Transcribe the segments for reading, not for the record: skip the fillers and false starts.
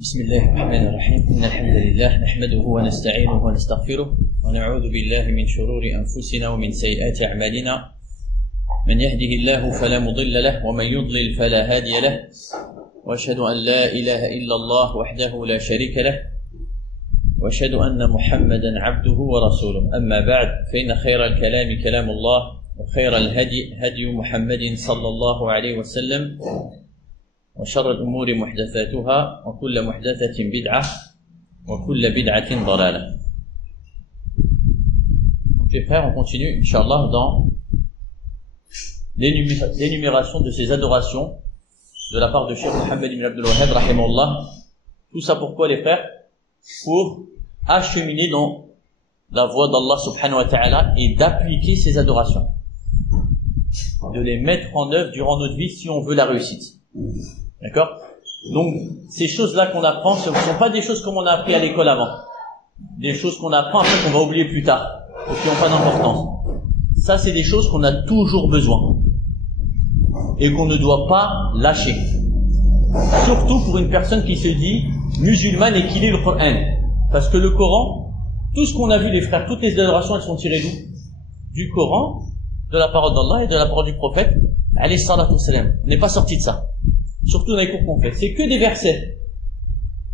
بسم الله الرحمن الرحيم إن الحمد لله نحمده ونستعينه ونستغفره ونعوذ بالله من شرور أنفسنا ومن سيئات أعمالنا من يهده الله فلا مضل له ومن يضلل فلا هادي له وأشهد أن لا إله إلا الله وحده لا شريك له وأشهد أن محمدا عبده ورسوله أما بعد فإن خير الكلام كلام الله وخير الهدي هدي محمد صلى الله عليه وسلم وشر الأمور محدثاتها وكل محدثة بدعة وكل بدعة ضلالة. Donc les frères, on continue, Inch'Allah, dans l'énumération de ces adorations de la part de Cheikh Mohammed ibn Abdul Wahhab, rahimahullah. Tout ça pourquoi les frères? Pour acheminer dans la voie d'Allah subhanahu wa ta'ala et d'appliquer ces adorations. De les mettre en œuvre durant notre vie si on veut la réussite. D'accord? Donc, ces choses-là qu'on apprend, ce ne sont pas des choses comme on a appris à l'école avant. Des choses qu'on apprend après qu'on va oublier plus tard, ou qui n'ont pas d'importance. Ça, c'est des choses qu'on a toujours besoin. Et qu'on ne doit pas lâcher. Surtout pour une personne qui se dit musulmane et qui lit le Coran. Parce que le Coran, tout ce qu'on a vu les frères, toutes les adorations, elles sont tirées d'où? Du Coran, de la parole d'Allah et de la parole du prophète, alayhi salatu wassalam. On n'est pas sorti de ça. Surtout dans les cours qu'on fait. C'est que des versets.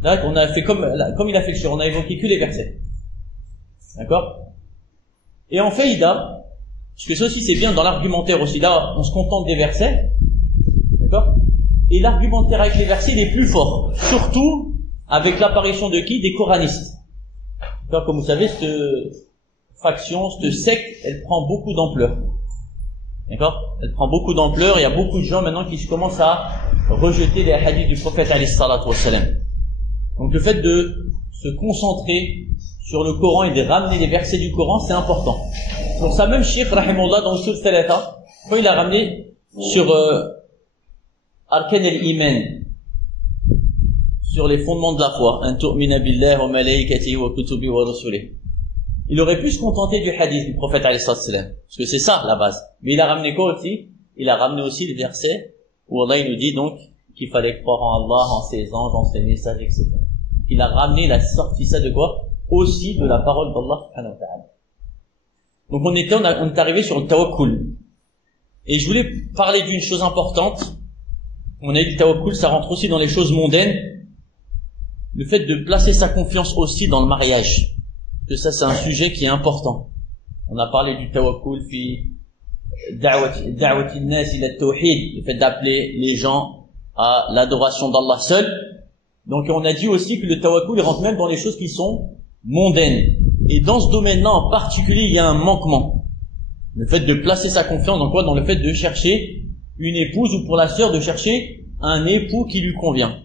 Là, on a fait comme il a fait le cheikh, on a évoqué que les versets. D'accord? Et en faïda, parce que ça aussi c'est bien dans l'argumentaire aussi, là, on se contente des versets. D'accord? Et l'argumentaire avec les versets, il est plus fort. Surtout avec l'apparition de qui? Des coranistes. D'accord? Comme vous savez, cette faction, cette secte, elle prend beaucoup d'ampleur. D'accord? Elle prend beaucoup d'ampleur, il y a beaucoup de gens maintenant qui commencent à rejeter les hadiths du prophète alayhi salatu wassalam. Donc le fait de se concentrer sur le Coran et de ramener les versets du Coran, c'est important. Pour ça même Cheikh rahimahullah dans le Usul Thalatha, quand il a ramené sur Arkan al-Iman, sur les fondements de la foi, an tu'mina billahi wa malaikatihi wa kutubihi wa rusulihi. Il aurait pu se contenter du hadith du prophète alayhi sallam, parce que c'est ça la base. Mais il a ramené quoi aussi? Il a ramené aussi les versets où Allah il nous dit donc qu'il fallait croire en Allah, en ses anges, en ses messages, etc. Il a ramené, il a sorti ça de quoi? Aussi de la parole d'Allah subhanahu wa ta'ala. Donc on est arrivé sur le tawakkul. Et je voulais parler d'une chose importante. On a dit le tawakkul, ça rentre aussi dans les choses mondaines. Le fait de placer sa confiance aussi dans le mariage. Que ça c'est un sujet qui est important. On a parlé du tawakkul fi da'wati an-nas ila at-tawhid, le fait d'appeler les gens à l'adoration d'Allah seul. Donc on a dit aussi que le tawakkul il rentre même dans les choses qui sont mondaines. Et dans ce domaine-là en particulier, il y a un manquement. Le fait de placer sa confiance dans quoi? Dans le fait de chercher une épouse ou pour la sœur de chercher un époux qui lui convient.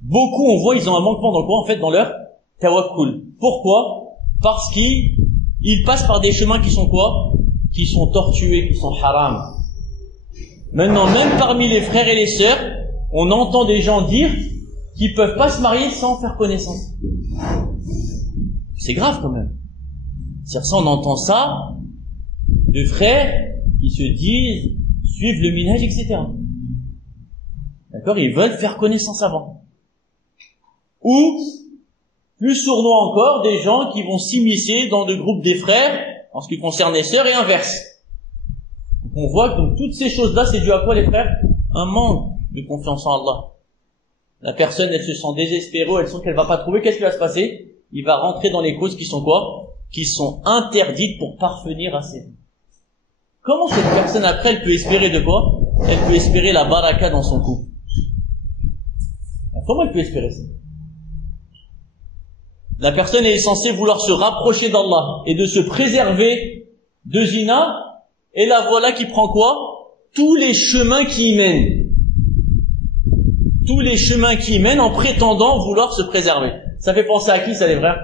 Beaucoup on voit ils ont un manquement dans quoi? En fait dans leur tawakkul. Pourquoi? Parce qu'ils passent par des chemins qui sont quoi? Qui sont tortueux, qui sont haram. Maintenant, même parmi les frères et les sœurs, on entend des gens dire qu'ils peuvent pas se marier sans faire connaissance. C'est grave quand même. C'est-à-dire ça, on entend ça de frères qui se disent suivre le minhaj, etc. D'accord? Ils veulent faire connaissance avant. Ou plus sournois encore, des gens qui vont s'immiscer dans le groupe des frères en ce qui concerne les sœurs et inverse. Donc on voit que toutes ces choses-là, c'est dû à quoi les frères? Un manque de confiance en Allah. La personne, elle se sent désespérée, elle sent qu'elle va pas trouver, qu'est-ce qui va se passer? Il va rentrer dans les causes qui sont quoi? Qui sont interdites pour parvenir à ses vies. Comment cette personne après, elle peut espérer de quoi? Elle peut espérer la baraka dans son couple. Comment elle peut espérer ça? La personne est censée vouloir se rapprocher d'Allah et de se préserver de zina, et la voilà qui prend quoi? Tous les chemins qui y mènent. Tous les chemins qui y mènent en prétendant vouloir se préserver. Ça fait penser à qui ça les frères?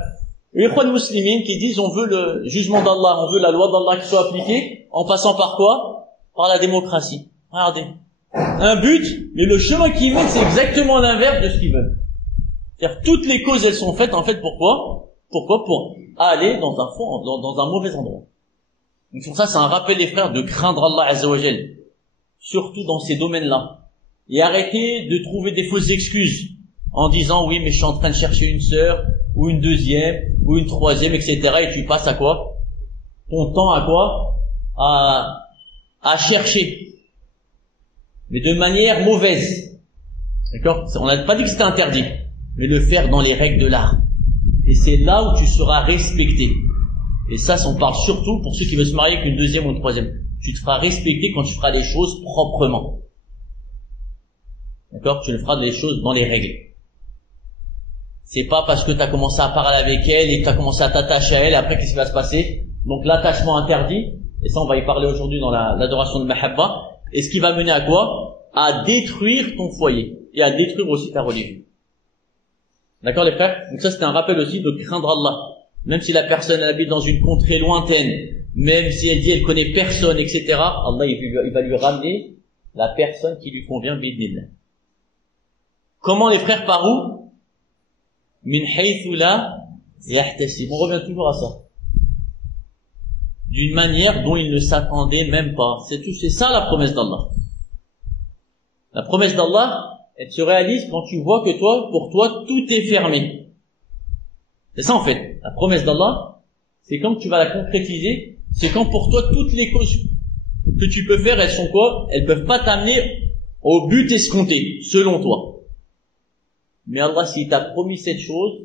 Les ikhwan muslimines qui disent on veut le jugement d'Allah, on veut la loi d'Allah qui soit appliquée, en passant par quoi? Par la démocratie. Regardez. Un but, mais le chemin qui y mène c'est exactement l'inverse de ce qu'ils veulent. C'est-à-dire toutes les causes elles sont faites en fait pourquoi? Pour aller dans un mauvais endroit. Donc sur ça c'est un rappel les frères de craindre Allah Azza wa Jal, surtout dans ces domaines-là. Et arrêter de trouver des fausses excuses en disant oui mais je suis en train de chercher une sœur, ou une deuxième, ou une troisième, etc. Et tu passes à quoi? Ton temps à quoi? À chercher. Mais de manière mauvaise. D'accord? On n'a pas dit que c'était interdit, mais le faire dans les règles de l'art. Et c'est là où tu seras respecté. Et ça, on parle surtout pour ceux qui veulent se marier avec une deuxième ou une troisième. Tu te feras respecter quand tu feras les choses proprement. D'accord? Tu le feras les choses dans les règles. C'est pas parce que tu as commencé à parler avec elle et que tu as commencé à t'attacher à elle, après qu'est-ce qui va se passer? Donc l'attachement interdit, et ça on va y parler aujourd'hui dans l'adoration de Mahabba, et ce qui va mener à quoi? À détruire ton foyer, et à détruire aussi ta religion. D'accord les frères? Donc ça c'est un rappel aussi de craindre Allah. Même si la personne elle habite dans une contrée lointaine, même si elle dit elle connaît personne, etc., Allah il va lui ramener la personne qui lui convient, bidnillah. Comment les frères? Par où? Min haythu la yahtasib. On revient toujours à ça. D'une manière dont il ne s'attendait même pas. C'est ça la promesse d'Allah. La promesse d'Allah, elle se réalise quand tu vois que pour toi, tout est fermé. C'est ça en fait. La promesse d'Allah, c'est quand tu vas la concrétiser, c'est quand pour toi, toutes les causes que tu peux faire, elles sont quoi? Elles peuvent pas t'amener au but escompté, selon toi. Mais Allah, s'il t'a promis cette chose,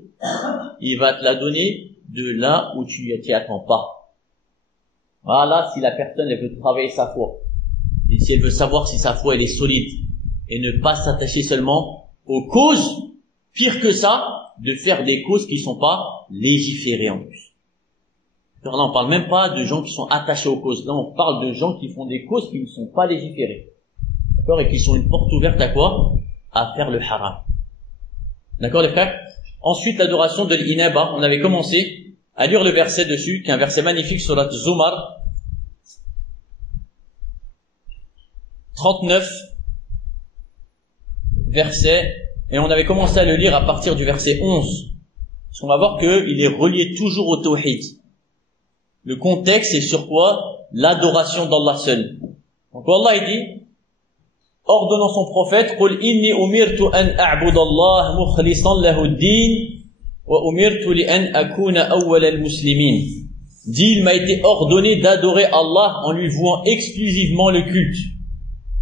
il va te la donner de là où tu t'y attends pas. Voilà, si la personne, elle veut travailler sa foi, et si elle veut savoir si sa foi, elle est solide, et ne pas s'attacher seulement aux causes, pire que ça, de faire des causes qui sont pas légiférées en plus. Alors là, on parle même pas de gens qui sont attachés aux causes. Là, on parle de gens qui font des causes qui ne sont pas légiférées. D'accord? Et qui sont une porte ouverte à quoi? À faire le haram. D'accord les frères? Ensuite, l'adoration de l'inaba. On avait commencé à lire le verset dessus, qui est un verset magnifique sur la Zumar 39 verset, et on avait commencé à le lire à partir du verset 11. Parce qu'on va voir qu'il est relié toujours au tawhid. Le contexte est sur quoi? L'adoration d'Allah seul. Donc Allah il dit, ordonnant son prophète, قُلْ إِنِّي أُمِرْتُ أَنْ أَعْبُدَ اللَّهَ مُخْلِصًا لَهُ الدِّينَ وَأُمِرْتُ لِأَنْ أَكُونَ أَوَّلَ الْمُسْلِمِينَ. Dit, il m'a été ordonné d'adorer Allah en lui vouant exclusivement le culte.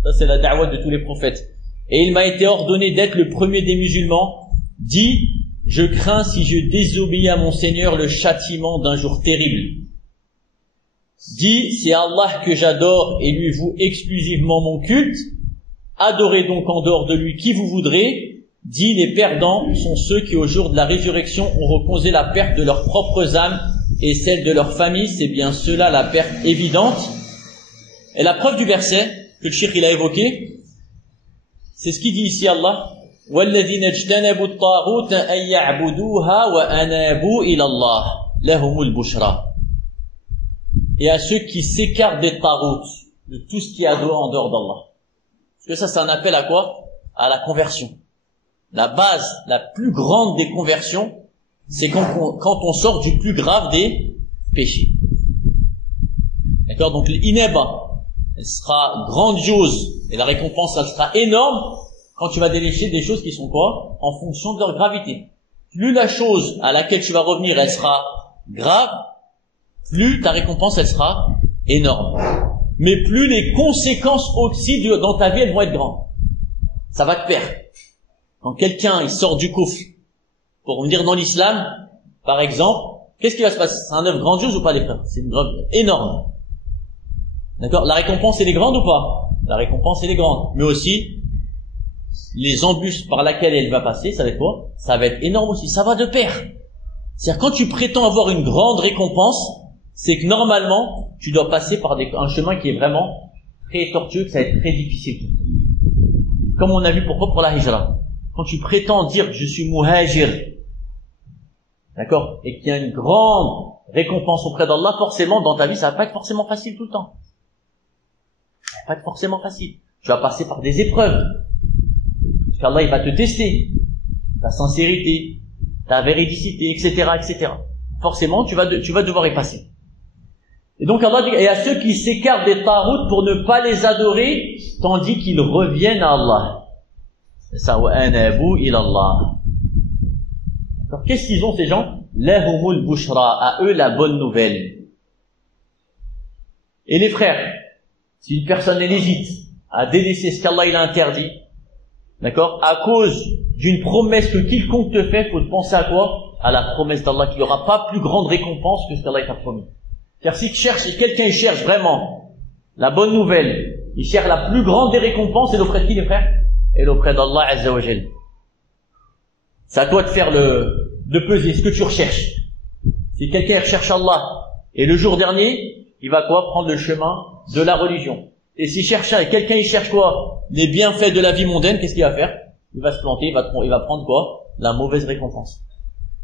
Ça c'est la da'wah de tous les prophètes. Et il m'a été ordonné d'être le premier des musulmans. Dit, je crains si je désobéis à mon Seigneur le châtiment d'un jour terrible. Dit, c'est Allah que j'adore et lui voue exclusivement mon culte. Adorez donc en dehors de lui qui vous voudrez. Dit, les perdants sont ceux qui au jour de la résurrection ont recausé la perte de leurs propres âmes et celle de leur famille. C'est bien cela la perte évidente. Et la preuve du verset que le cheikh il a évoqué, c'est ce qu'il dit ici Allah. وَالَّذِينَ اجْتَنَبُوا الطَّاغُوتَ أَن يَعْبُدُوهَا وَأَنَابُوا إِلَى اللَّهِ لَهُمُ الْبُشْرَى. Et à ceux qui s'écartent des taroutes, de tout ce qui est adoré en dehors d'Allah. Parce que ça, c'est un appel à quoi? À la conversion. La base, la plus grande des conversions, c'est quand on sort du plus grave des péchés. D'accord? Donc l'inaba, elle sera grandiose et la récompense, elle sera énorme quand tu vas délécher des choses qui sont quoi? En fonction de leur gravité. Plus la chose à laquelle tu vas revenir, elle sera grave, plus ta récompense, elle sera énorme. Mais plus les conséquences aussi dans ta vie, elles vont être grandes. Ça va te perdre. Quand quelqu'un, il sort du coufre pour venir dans l'islam, par exemple, qu'est-ce qui va se passer? C'est un œuvre grandiose ou pas, les frères? C'est une œuvre énorme. D'accord? La récompense, elle est grande ou pas? La récompense, elle est grande. Mais aussi, les embûches par laquelle elle va passer, ça va être quoi? Ça va être énorme aussi. Ça va de pair. C'est-à-dire, quand tu prétends avoir une grande récompense, c'est que normalement, tu dois passer par un chemin qui est vraiment très tortueux, que ça va être très difficile. Comme on a vu pourquoi pour la hijra. Quand tu prétends dire que je suis muhajir, d'accord, et qu'il y a une grande récompense auprès d'Allah, forcément, dans ta vie, ça va pas être forcément facile tout le temps. Ça va pas être forcément facile. Tu vas passer par des épreuves. Parce qu'Allah, il va te tester. Ta sincérité, ta véridicité, etc., etc. Forcément, tu vas devoir y passer. Et donc Allah dit, et à ceux qui s'écartent des taroutes pour ne pas les adorer, tandis qu'ils reviennent à Allah. C'est ça, wa anabu ila Allah. Alors, qu'est-ce qu'ils ont ces gens? Lahumul bushra, à eux la bonne nouvelle. Et les frères, si une personne elle hésite à délaisser ce qu'Allah il a interdit, d'accord, à cause d'une promesse que quiconque te fait, faut te penser à quoi? À la promesse d'Allah, qu'il n'y aura pas plus grande récompense que ce qu'Allah t'a promis. Car si quelqu'un cherche vraiment la bonne nouvelle, il cherche la plus grande des récompenses, et auprès de qui, les frères? Et auprès d'Allah Azza wa Jal. C'est à toi de faire de peser ce que tu recherches. Si quelqu'un recherche Allah, et le jour dernier, il va quoi? Prendre le chemin de la religion. Et si quelqu'un il cherche quoi? Les bienfaits de la vie mondaine, qu'est-ce qu'il va faire? Il va se planter, il va prendre quoi? La mauvaise récompense.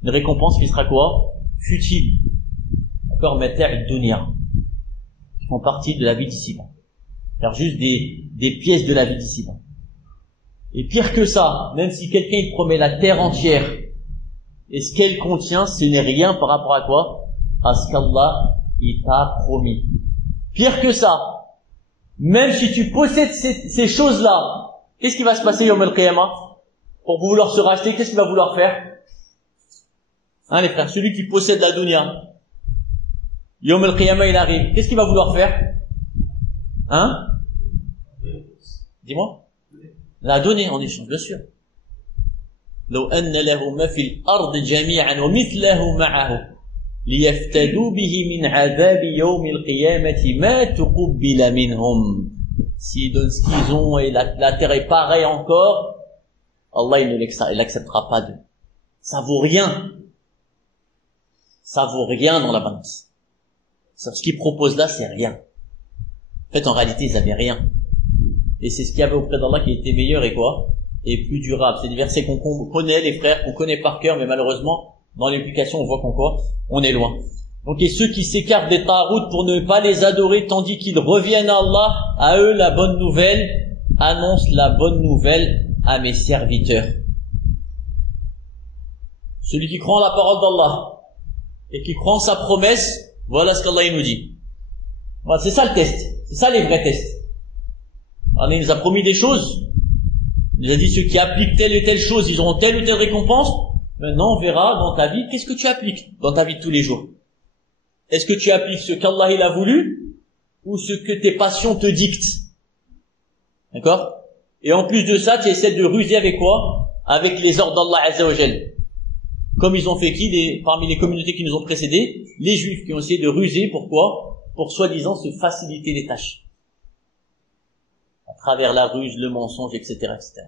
Une récompense qui sera quoi? Futile. D'accord? Mata' dunya. Qui font partie de la vie d'ici-bas. Faire juste des pièces de la vie d'ici-bas. Et pire que ça, même si quelqu'un il promet la terre entière, et ce qu'elle contient, ce n'est rien par rapport à quoi? À ce qu'Allah il t'a promis. Pire que ça, même si tu possèdes ces choses-là, qu'est-ce qui va se passer Yawm al-Qiyamah? Pour vouloir se racheter, qu'est-ce qu'il va vouloir faire? Hein les frères, celui qui possède la dunya, Yawm al-Qiyamah il arrive, qu'est-ce qu'il va vouloir faire? Hein? Dis-moi. La donner en échange, bien sûr. لو أن له ما في الأرض جميعا ومثله معه ليفتدوا به من عذاب يوم القيامة ما تقبل منهم. S'ils donnent ce qu'ils ont et la terre est pareille encore, Allah il l'acceptera pas d'eux. Ça vaut rien. Ça vaut rien dans la balance. Ce qu'ils proposent là, c'est rien. En fait, en réalité, ils avaient rien. Et c'est ce qu'il y avait auprès d'Allah qui était meilleur et quoi? Et plus durable. C'est des versets qu'on connaît, les frères, qu'on connaît par cœur, mais malheureusement, dans l'application, on voit qu'on quoi? On est loin. Donc, et ceux qui s'écartent des taroutes pour ne pas les adorer, tandis qu'ils reviennent à Allah, à eux la bonne nouvelle, annonce la bonne nouvelle à mes serviteurs. Celui qui croit en la parole d'Allah, et qui croit en sa promesse, voilà ce qu'Allah nous dit. Voilà, c'est ça le test. C'est ça les vrais tests. Allah nous a promis des choses. Il nous a dit ceux qui appliquent telle et telle chose, ils auront telle ou telle récompense. Maintenant, on verra dans ta vie, qu'est-ce que tu appliques dans ta vie de tous les jours. Est-ce que tu appliques ce qu'Allah il a voulu, ou ce que tes passions te dictent? D'accord? Et en plus de ça, tu essaies de ruser avec quoi? Avec les ordres d'Allah Azza wa Jal. Comme ils ont fait parmi les communautés qui nous ont précédés, les Juifs qui ont essayé de ruser, pourquoi? Pour soi-disant se faciliter les tâches. À travers la ruse, le mensonge, etc., etc.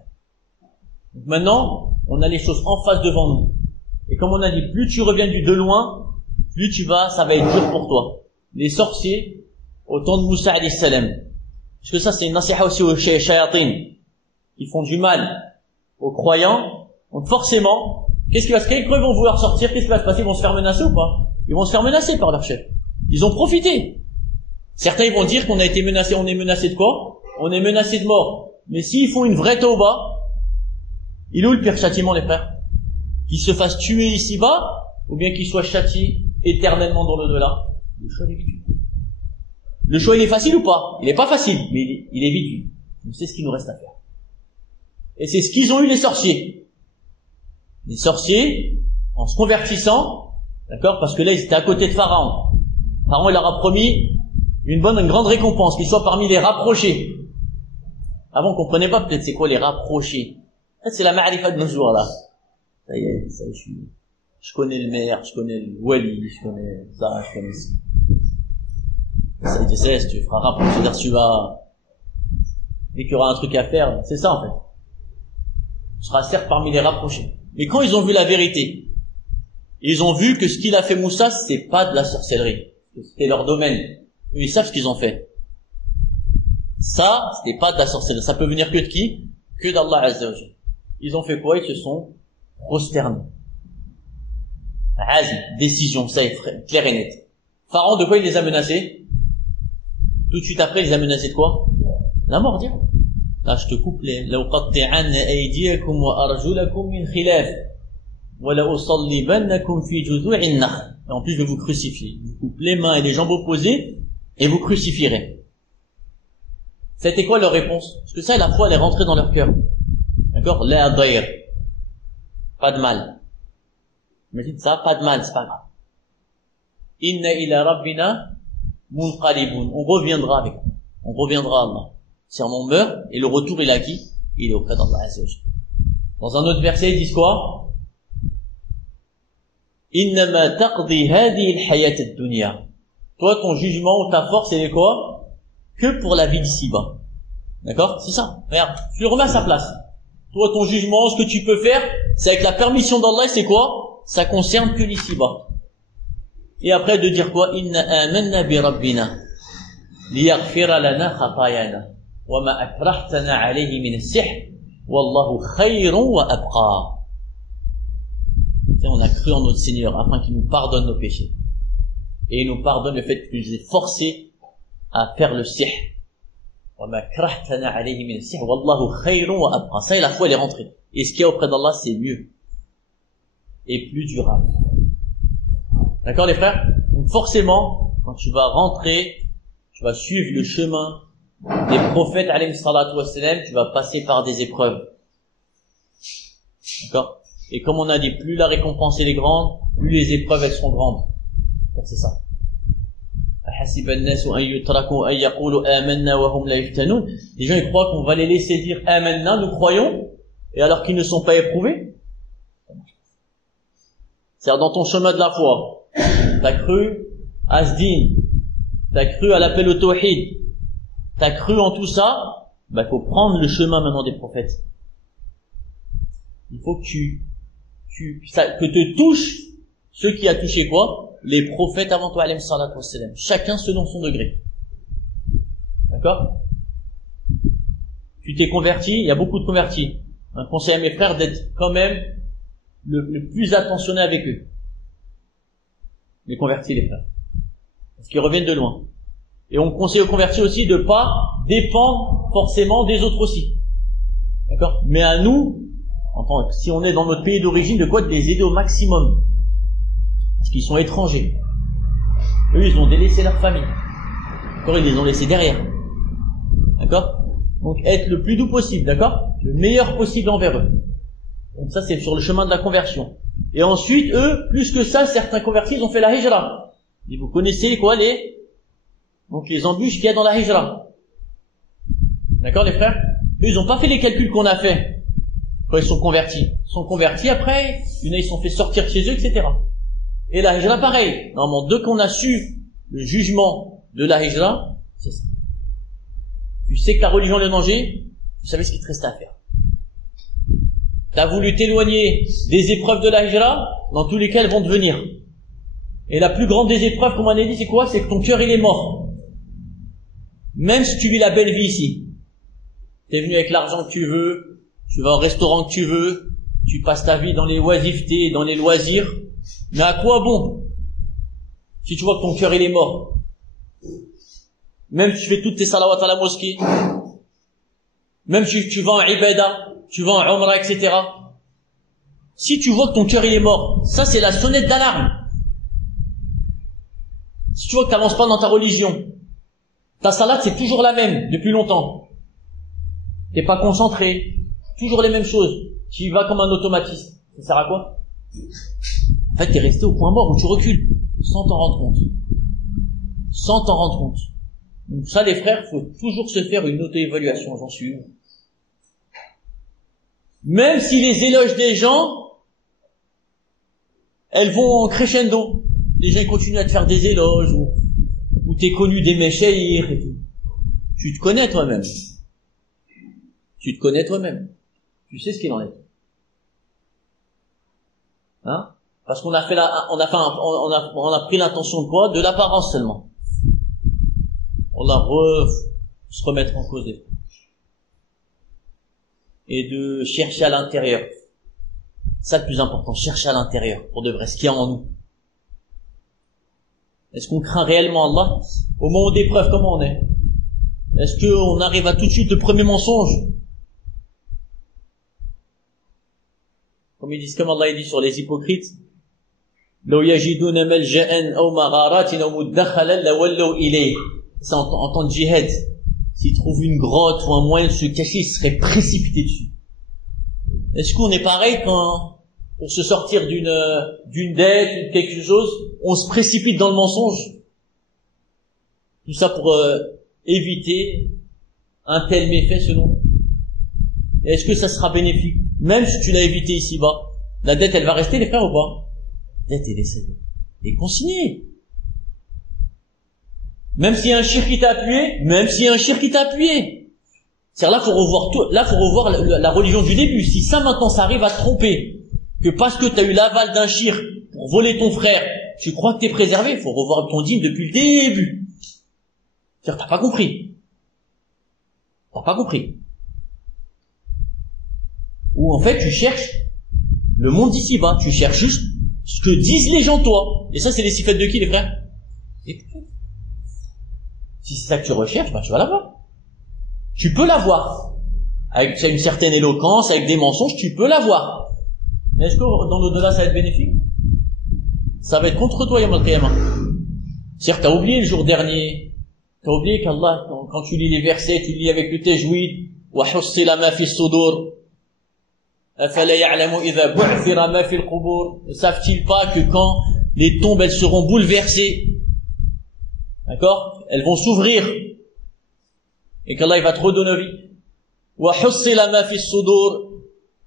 Donc maintenant, on a les choses en face devant nous. Et comme on a dit, plus tu reviens de loin, plus ça va être dur pour toi. Les sorciers, au temps de Moussa alayhi salam. Parce que ça, c'est une nasiha aussi aux shayatin. Ils font du mal aux croyants. Donc forcément, qu'est-ce qui va se passer? Quand ils vont vouloir sortir, qu'est-ce qui va se passer? Ils vont se faire menacer ou pas? Ils vont se faire menacer par leur chef. Ils ont profité. Certains, ils vont dire qu'on a été menacé. On est menacé de quoi? On est menacé de mort. Mais s'ils font une vraie tauba, il est où le pire châtiment, les frères? Qu'ils se fassent tuer ici-bas, ou bien qu'ils soient châtiés éternellement dans l'au-delà? Le choix, il est vite vu. Le choix, il est facile ou pas? Il est pas facile, mais il est vite vu. Donc c'est ce qu'il nous reste à faire. Et c'est ce qu'ils ont eu les sorciers. Les sorciers, en se convertissant, d'accord, parce que là, ils étaient à côté de Pharaon. Pharaon, il leur a promis une grande récompense, qu'ils soient parmi les rapprochés. Avant, on comprenait pas peut-être c'est quoi les rapprochés. C'est la ma'rifa de nos jours, là. Ça y est, je connais le maire, je connais le wali, je connais ça, je connais ça. Ça, tu sais, si tu feras rapprocher, c'est-à-dire tu vas, dès qu'il y aura un truc à faire, c'est ça, en fait. Tu seras certes parmi les rapprochés. Mais quand ils ont vu la vérité, ils ont vu que ce qu'il a fait Moussa, c'est pas de la sorcellerie. C'était leur domaine. Eux, ils savent ce qu'ils ont fait. Ça, c'était pas de la sorcellerie. Ça peut venir que de qui? Que d'Allah Azza wa Jalla. Ils ont fait quoi? Ils se sont prosternés. Azim, décision, ça est clair et net. Pharaon, de quoi il les a menacés? Tout de suite après, il les a menacés de quoi? La mort, dire. Là, je te coupe les. لَوْقَطِّعَنَّ أَيْدِيَكُمْ وَأَرْجُلَكُمْ مِنْ خِلَافٍ وَلَأُصَلِّبَنَّكُمْ فِي جُذُوعِ النَّخْلِ. Et en plus, je vais vous crucifier. Je vous coupe les mains et les jambes opposées et vous crucifierez. C'était quoi leur réponse? Parce que ça, la foi, elle est rentrée dans leur cœur. D'accord? La dair. Pas de mal. Imagine ça, pas de mal, c'est pas grave. Inna ila rabbina munqalibun. On reviendra avec Allah. On reviendra à Allah. Si on meurt, et le retour il est à qui? Il est auprès d'Allah Azza wa Jalla. Dans un autre verset, ils disent quoi? Innama taqdi hadhihi al-hayat ad-dunya. Toi, ton jugement ou ta force, elle est quoi? Que pour la vie d'ici-bas. D'accord? C'est ça. Regarde, tu le remets à sa place. Toi, ton jugement, ce que tu peux faire, c'est avec la permission d'Allah, et c'est quoi? Ça concerne que l'ici-bas. Et après de dire quoi? Inna amanna bi rabbina liyaghfira lana khatayana wa ma akrahtana alayhi min as-sihr wallahu khayrun wa abqa. On a cru en notre Seigneur afin qu'il nous pardonne nos péchés. Et il nous pardonne le fait qu'il nous ait forcé à faire le sihr. Wa ma akrahtana alayhi min as-sihr wallahu khayrun wa abqa. Ça, et la foi, elle est rentrée. Et ce qu'il y a auprès d'Allah, c'est mieux et plus durable. D'accord les frères? Donc forcément, quand tu vas rentrer, tu vas suivre le chemin des prophètes alayhi salatu wassalam, tu vas passer par des épreuves. D'accord? Et comme on a dit, plus la récompense est grande, plus les épreuves elles seront grandes. Donc c'est ça. Les gens ils croient qu'on va les laisser dire amanna, nous croyons, et alors qu'ils ne sont pas éprouvés. C'est-à-dire dans ton chemin de la foi, t'as cru à Asdin, t'as cru à l'appel au tawhid, t'as cru en tout ça, il faut prendre le chemin maintenant des prophètes. Il faut que que te touche ce qui a touché quoi? Les prophètes avant toi, alayhi salatu wassalam. Chacun selon son degré. D'accord? Tu t'es converti, il y a beaucoup de convertis. Un conseil à mes frères d'être quand même le plus attentionné avec eux. Les convertis, les frères. Parce qu'ils reviennent de loin. Et on conseille aux convertis aussi de pas dépendre forcément des autres aussi. D'accord? Mais à nous, si on est dans notre pays d'origine, de quoi? De les aider au maximum. Parce qu'ils sont étrangers. Eux, ils ont délaissé leur famille. D'accord? Ils les ont laissés derrière. D'accord? Donc, être le plus doux possible, d'accord? Le meilleur possible envers eux. Donc ça, c'est sur le chemin de la conversion. Et ensuite, eux, plus que ça, certains convertis, ils ont fait la hijra. Et vous connaissez quoi, donc les embûches qu'il y a dans la hijra. D'accord, les frères? Eux, ils n'ont pas fait les calculs qu'on a fait quand ils sont convertis. Ils sont convertis après, ils sont fait sortir de chez eux, etc. Et la hijra, pareil. Normalement, dès qu'on a su le jugement de la hijra, c'est ça. Tu sais que la religion est le danger, tu savais ce qu'il te restait à faire. T'as voulu t'éloigner des épreuves de la hijra, dans tous les cas, elles vont te venir. Et la plus grande des épreuves, comme on a dit, c'est quoi? C'est que ton cœur, il est mort. Même si tu vis la belle vie ici. T'es venu avec l'argent que tu veux, tu vas au restaurant que tu veux, tu passes ta vie dans les oisivetés, dans les loisirs. Mais à quoi bon? Si tu vois que ton cœur, il est mort. Même si tu fais toutes tes salawats à la mosquée, même si tu vas en ibada, tu vas en umrah, etc. Si tu vois que ton cœur il est mort, ça c'est la sonnette d'alarme. Si tu vois que tu n'avances pas dans ta religion, ta salade c'est toujours la même depuis longtemps. T'es pas concentré, toujours les mêmes choses. Tu y vas comme un automatisme. Ça sert à quoi? En fait, t'es resté au point mort où tu recules, sans t'en rendre compte. Sans t'en rendre compte. Donc ça, les frères, faut toujours se faire une auto-évaluation, j'en suis. Même si les éloges des gens, elles vont en crescendo. Les gens ils continuent à te faire des éloges, ou t'es connu des méchéirs et tout. Tu te connais toi-même. Tu te connais toi-même. Tu sais ce qu'il en est. Hein? Parce qu'on a fait on a pris l'intention de quoi? De l'apparence seulement. On a se remettre en cause des fois. Et de chercher à l'intérieur. Ça le plus important, chercher à l'intérieur, pour de vrai, ce qu'il y a en nous. Est-ce qu'on craint réellement Allah? Au moment d'épreuve, comment on est? Est-ce qu'on arrive à tout de suite le premier mensonge? Comme ils disent, comme Allah dit sur les hypocrites, لو يجدون ملجأ أو مغارات أو مدخلا لولوا إليه. C'est en temps de djihad. S'ils trouvent une grotte ou un moyen de se cacher, ils seraient précipités dessus. Est-ce qu'on est pareil quand pour se sortir d'une dette ou quelque chose, on se précipite dans le mensonge. Tout ça pour éviter un tel méfait selon nous. Est-ce que ça sera bénéfique? Même si tu l'as évité ici-bas, la dette elle va rester, les frères, ou pas? La dette elle est consignée. Même s'il y a un shirk qui t'a appuyé, C'est-à-dire là, faut revoir tout, là, faut revoir la religion du début. Si ça, maintenant, ça arrive à te tromper, que parce que tu as eu l'aval d'un shirk pour voler ton frère, tu crois que t'es préservé, il faut revoir ton dîme depuis le début. C'est-à-dire, t'as pas compris. Ou en fait, tu cherches le monde d'ici-bas, tu cherches juste ce que disent les gens de toi. Et ça, c'est les sifettes de qui, les frères? Si c'est ça que tu recherches, bah, tu vas l'avoir. Tu peux l'avoir. Avec une certaine éloquence, avec des mensonges, tu peux l'avoir. Mais est-ce que dans l'au-delà, ça va être bénéfique? Ça va être contre toi, Yom al-Qiyamah. C'est-à-dire, t'as oublié le jour dernier. T'as oublié qu'Allah, quand tu lis les versets, tu lis avec le tajwid, وَحُصِّلَ مَا فِي الصُّدُورِ أَفَلَا يَعْلَمُ إِذَا بُعْثِرَ مَا فِي الْقُبُورِ. Ne savent-ils pas que quand les tombes, elles seront bouleversées, d'accord? Elles vont s'ouvrir. Et qu'Allah, il va te redonner vie. وَحُصِّلَ مَا فِي الصُّدُورِ.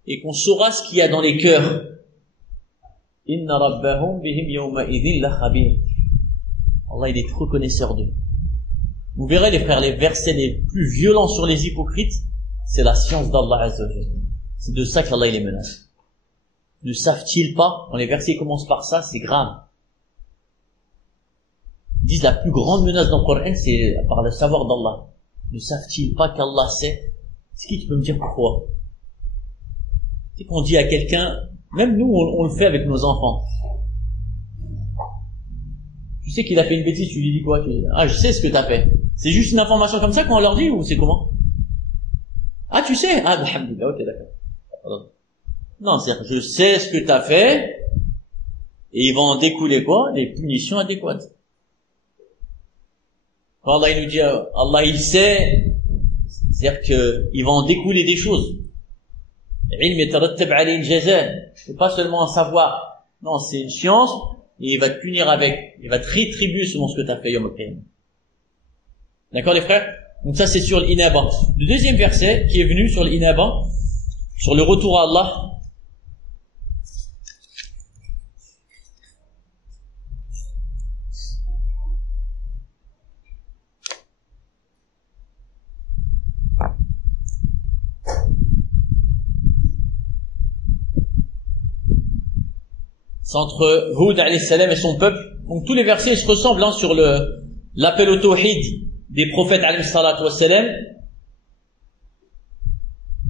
Et qu'on saura ce qu'il y a dans les cœurs. Inna rabbahum bihim yawma'idhin la khabir. Allah, il est reconnaisseur d'eux. Vous verrez, les frères, les versets les plus violents sur les hypocrites, c'est la science d'Allah Azza wa Jalla. C'est de ça qu'Allah, il les menace. Ne savent-ils pas, quand les versets commencent par ça, c'est grave. Ils disent la plus grande menace dans le Coran, c'est par le savoir d'Allah. Ne savent-ils pas qu'Allah sait? Est-ce que tu peux me dire pourquoi? C'est qu'on dit à quelqu'un, même nous, on le fait avec nos enfants. Tu sais qu'il a fait une bêtise, tu lui dis quoi? Tu dis, ah, je sais ce que t'as fait. C'est juste une information comme ça qu'on leur dit, ou c'est comment? Ah, tu sais? Ah, alhamdoulilah, ok, d'accord. Non, c'est-à-dire, je sais ce que t'as fait, et il va en découler quoi? Les punitions adéquates. Quand Allah, il nous dit, Allah, il sait, c'est-à-dire qu'il va en découler des choses. C'est pas seulement un savoir. Non, c'est une science, et il va te punir avec. Il va te rétribuer selon ce que tu as fait, Yom al-Qiyamah. D'accord, les frères? Donc ça, c'est sur l'inaba. Le deuxième verset qui est venu sur l'inaba, sur le retour à Allah. C'est entre Hud alayhi salam et son peuple. Donc tous les versets ils se ressemblent sur l'appel au tawhid des prophètes alayhi salatu wassalam.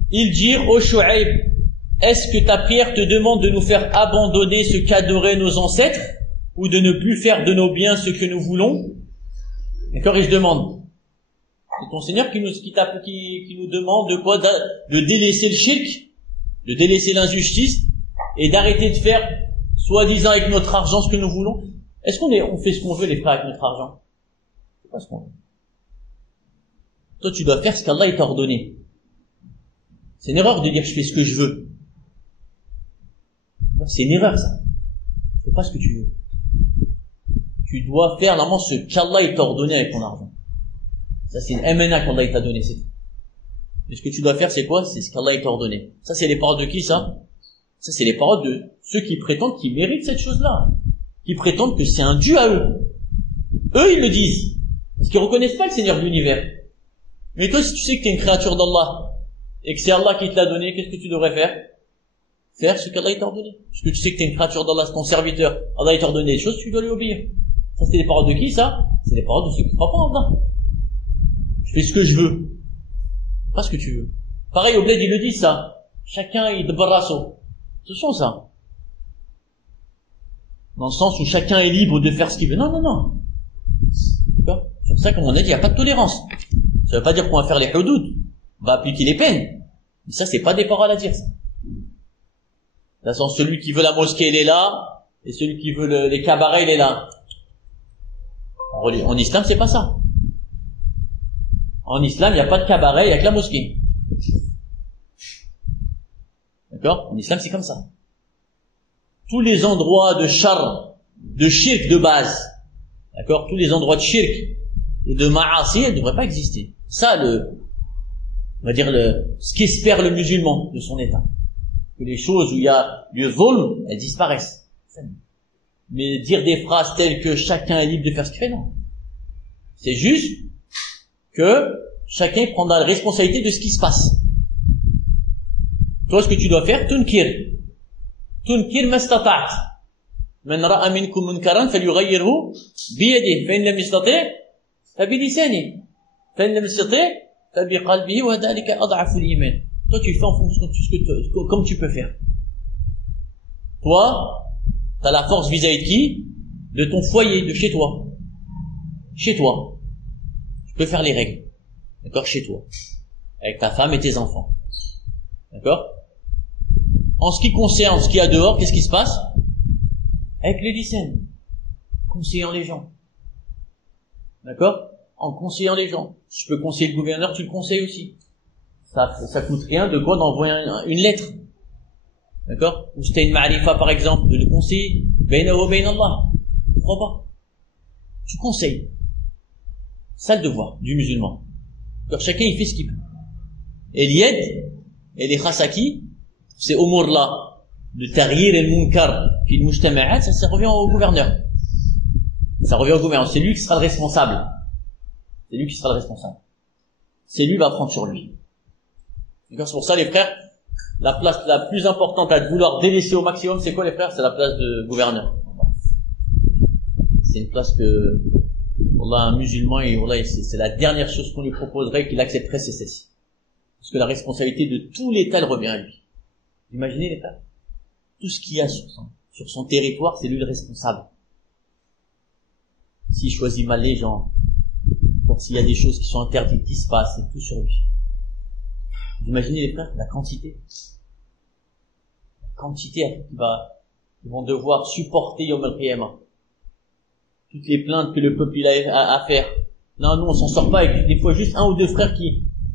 Ils dirent ô Shu'aib, est-ce que ta prière te demande de nous faire abandonner ce qu'adoraient nos ancêtres ou de ne plus faire de nos biens ce que nous voulons? D'accord, ils se demandent. C'est ton Seigneur qui nous demande de quoi? De délaisser le shirk, de délaisser l'injustice et d'arrêter de faire soi-disant avec notre argent ce que nous voulons. Est-ce on fait ce qu'on veut, les frères, avec notre argent? C'est pas ce qu'on veut. Toi, tu dois faire ce qu'Allah t'a ordonné. C'est une erreur de dire je fais ce que je veux. C'est une erreur, ça. Tu fais pas ce que tu veux. Tu dois faire normalement ce qu'Allah t'a ordonné avec ton argent. Ça, c'est une MNA qu'Allah t'a donné, c'est tout. Et ce que tu dois faire, c'est quoi? C'est ce qu'Allah t'a ordonné. Ça, c'est les paroles de qui, ça? Ça, c'est les paroles de ceux qui prétendent qu'ils méritent cette chose-là. Qui prétendent que c'est un dû à eux. Eux, ils le disent. Parce qu'ils reconnaissent pas le Seigneur de l'univers. Mais toi, si tu sais que tu es une créature d'Allah, et que c'est Allah qui te l'a donné, qu'est-ce que tu devrais faire? Faire ce qu'Allah t'a ordonné. Parce que tu sais que tu es une créature d'Allah, c'est ton serviteur. Allah t'a ordonné des choses, tu dois lui obéir. Ça, c'est les paroles de qui, ça? C'est les paroles de ceux qui ne croient pas en Allah. Je fais ce que je veux. Pas ce que tu veux. Pareil, au bled, ils le disent, ça. Chacun, il débarrasso. Ce sont ça. Dans le sens où chacun est libre de faire ce qu'il veut. Non, non, non. D'accord? Sur ça, comme on a dit, il n'y a pas de tolérance. Ça veut pas dire qu'on va faire les hudud. On va appliquer les peines. Mais ça, c'est pas des paroles à dire, ça. De toute façon, celui qui veut la mosquée, il est là. Et celui qui veut les cabarets, il est là. En islam, c'est pas ça. En islam, il n'y a pas de cabaret, il n'y a que la mosquée. D'accord? En islam, c'est comme ça. tous les endroits de shar, de shirk de base, d'accord, tous les endroits de shirk et de ma'asi, elles ne devraient pas exister. Ça, on va dire ce qu'espère le musulman de son état. Que les choses où il y a du zulm, elles disparaissent. Mais dire des phrases telles que chacun est libre de faire ce qu'il fait, non. C'est juste que chacun prendra la responsabilité de ce qui se passe. Toi, ce que tu dois faire, tunkir ma stata'at. Man ra'a minkum munkaran falyughayyirhu biyadihi fa in lam yastati' fa bilisanihi fa in lam yastati' fa biqalbihi wa dhalika ad'afu al-iman. Toi, tu fais en fonction de ce que comme tu peux faire. Toi, t'as la force vis-à-vis de qui? De ton foyer, de chez toi. Chez toi. Tu peux faire les règles. D'accord? Chez toi. Avec ta femme et tes enfants. D'accord? En ce qui concerne ce qu'il y a dehors, qu'est-ce qui se passe? Avec les lycéens. Conseillant les gens. D'accord? En conseillant les gens. Si tu peux conseiller le gouverneur, tu le conseilles aussi. Ça coûte rien de quoi d'envoyer une lettre. D'accord? Ou si t'as une ma'rifa, par exemple, de le conseiller. Baina wa baina Allah. Tu crois pas? Tu conseilles. C'est le devoir du musulman. Alors chacun il fait ce qu'il peut. Et l'yed, et les khasaki, ces umur-là, de taghir et le munkar, fi le mujtama'at, ça revient au gouverneur. Ça revient au gouverneur. C'est lui qui sera le responsable. C'est lui qui sera le responsable. C'est lui qui va prendre sur lui. D'accord? C'est pour ça, les frères, la place la plus importante à vouloir délaisser au maximum, c'est quoi, les frères? C'est la place de gouverneur. C'est une place que, wallah, un musulman, c'est la dernière chose qu'on lui proposerait, qu'il accepterait, c'est celle-ci. Parce que la responsabilité de tout l'État, elle revient à lui. Imaginez, les frères. Tout ce qu'il y a sur son territoire, c'est lui le responsable. S'il choisit mal les gens, s'il y a des choses qui sont interdites qui se passent, c'est tout sur lui. Vous imaginez, les frères, la quantité qu'ils vont devoir supporter Yom al-Qiyamah. Toutes les plaintes que le peuple a à faire. Non, nous on s'en sort pas avec des fois juste un ou deux frères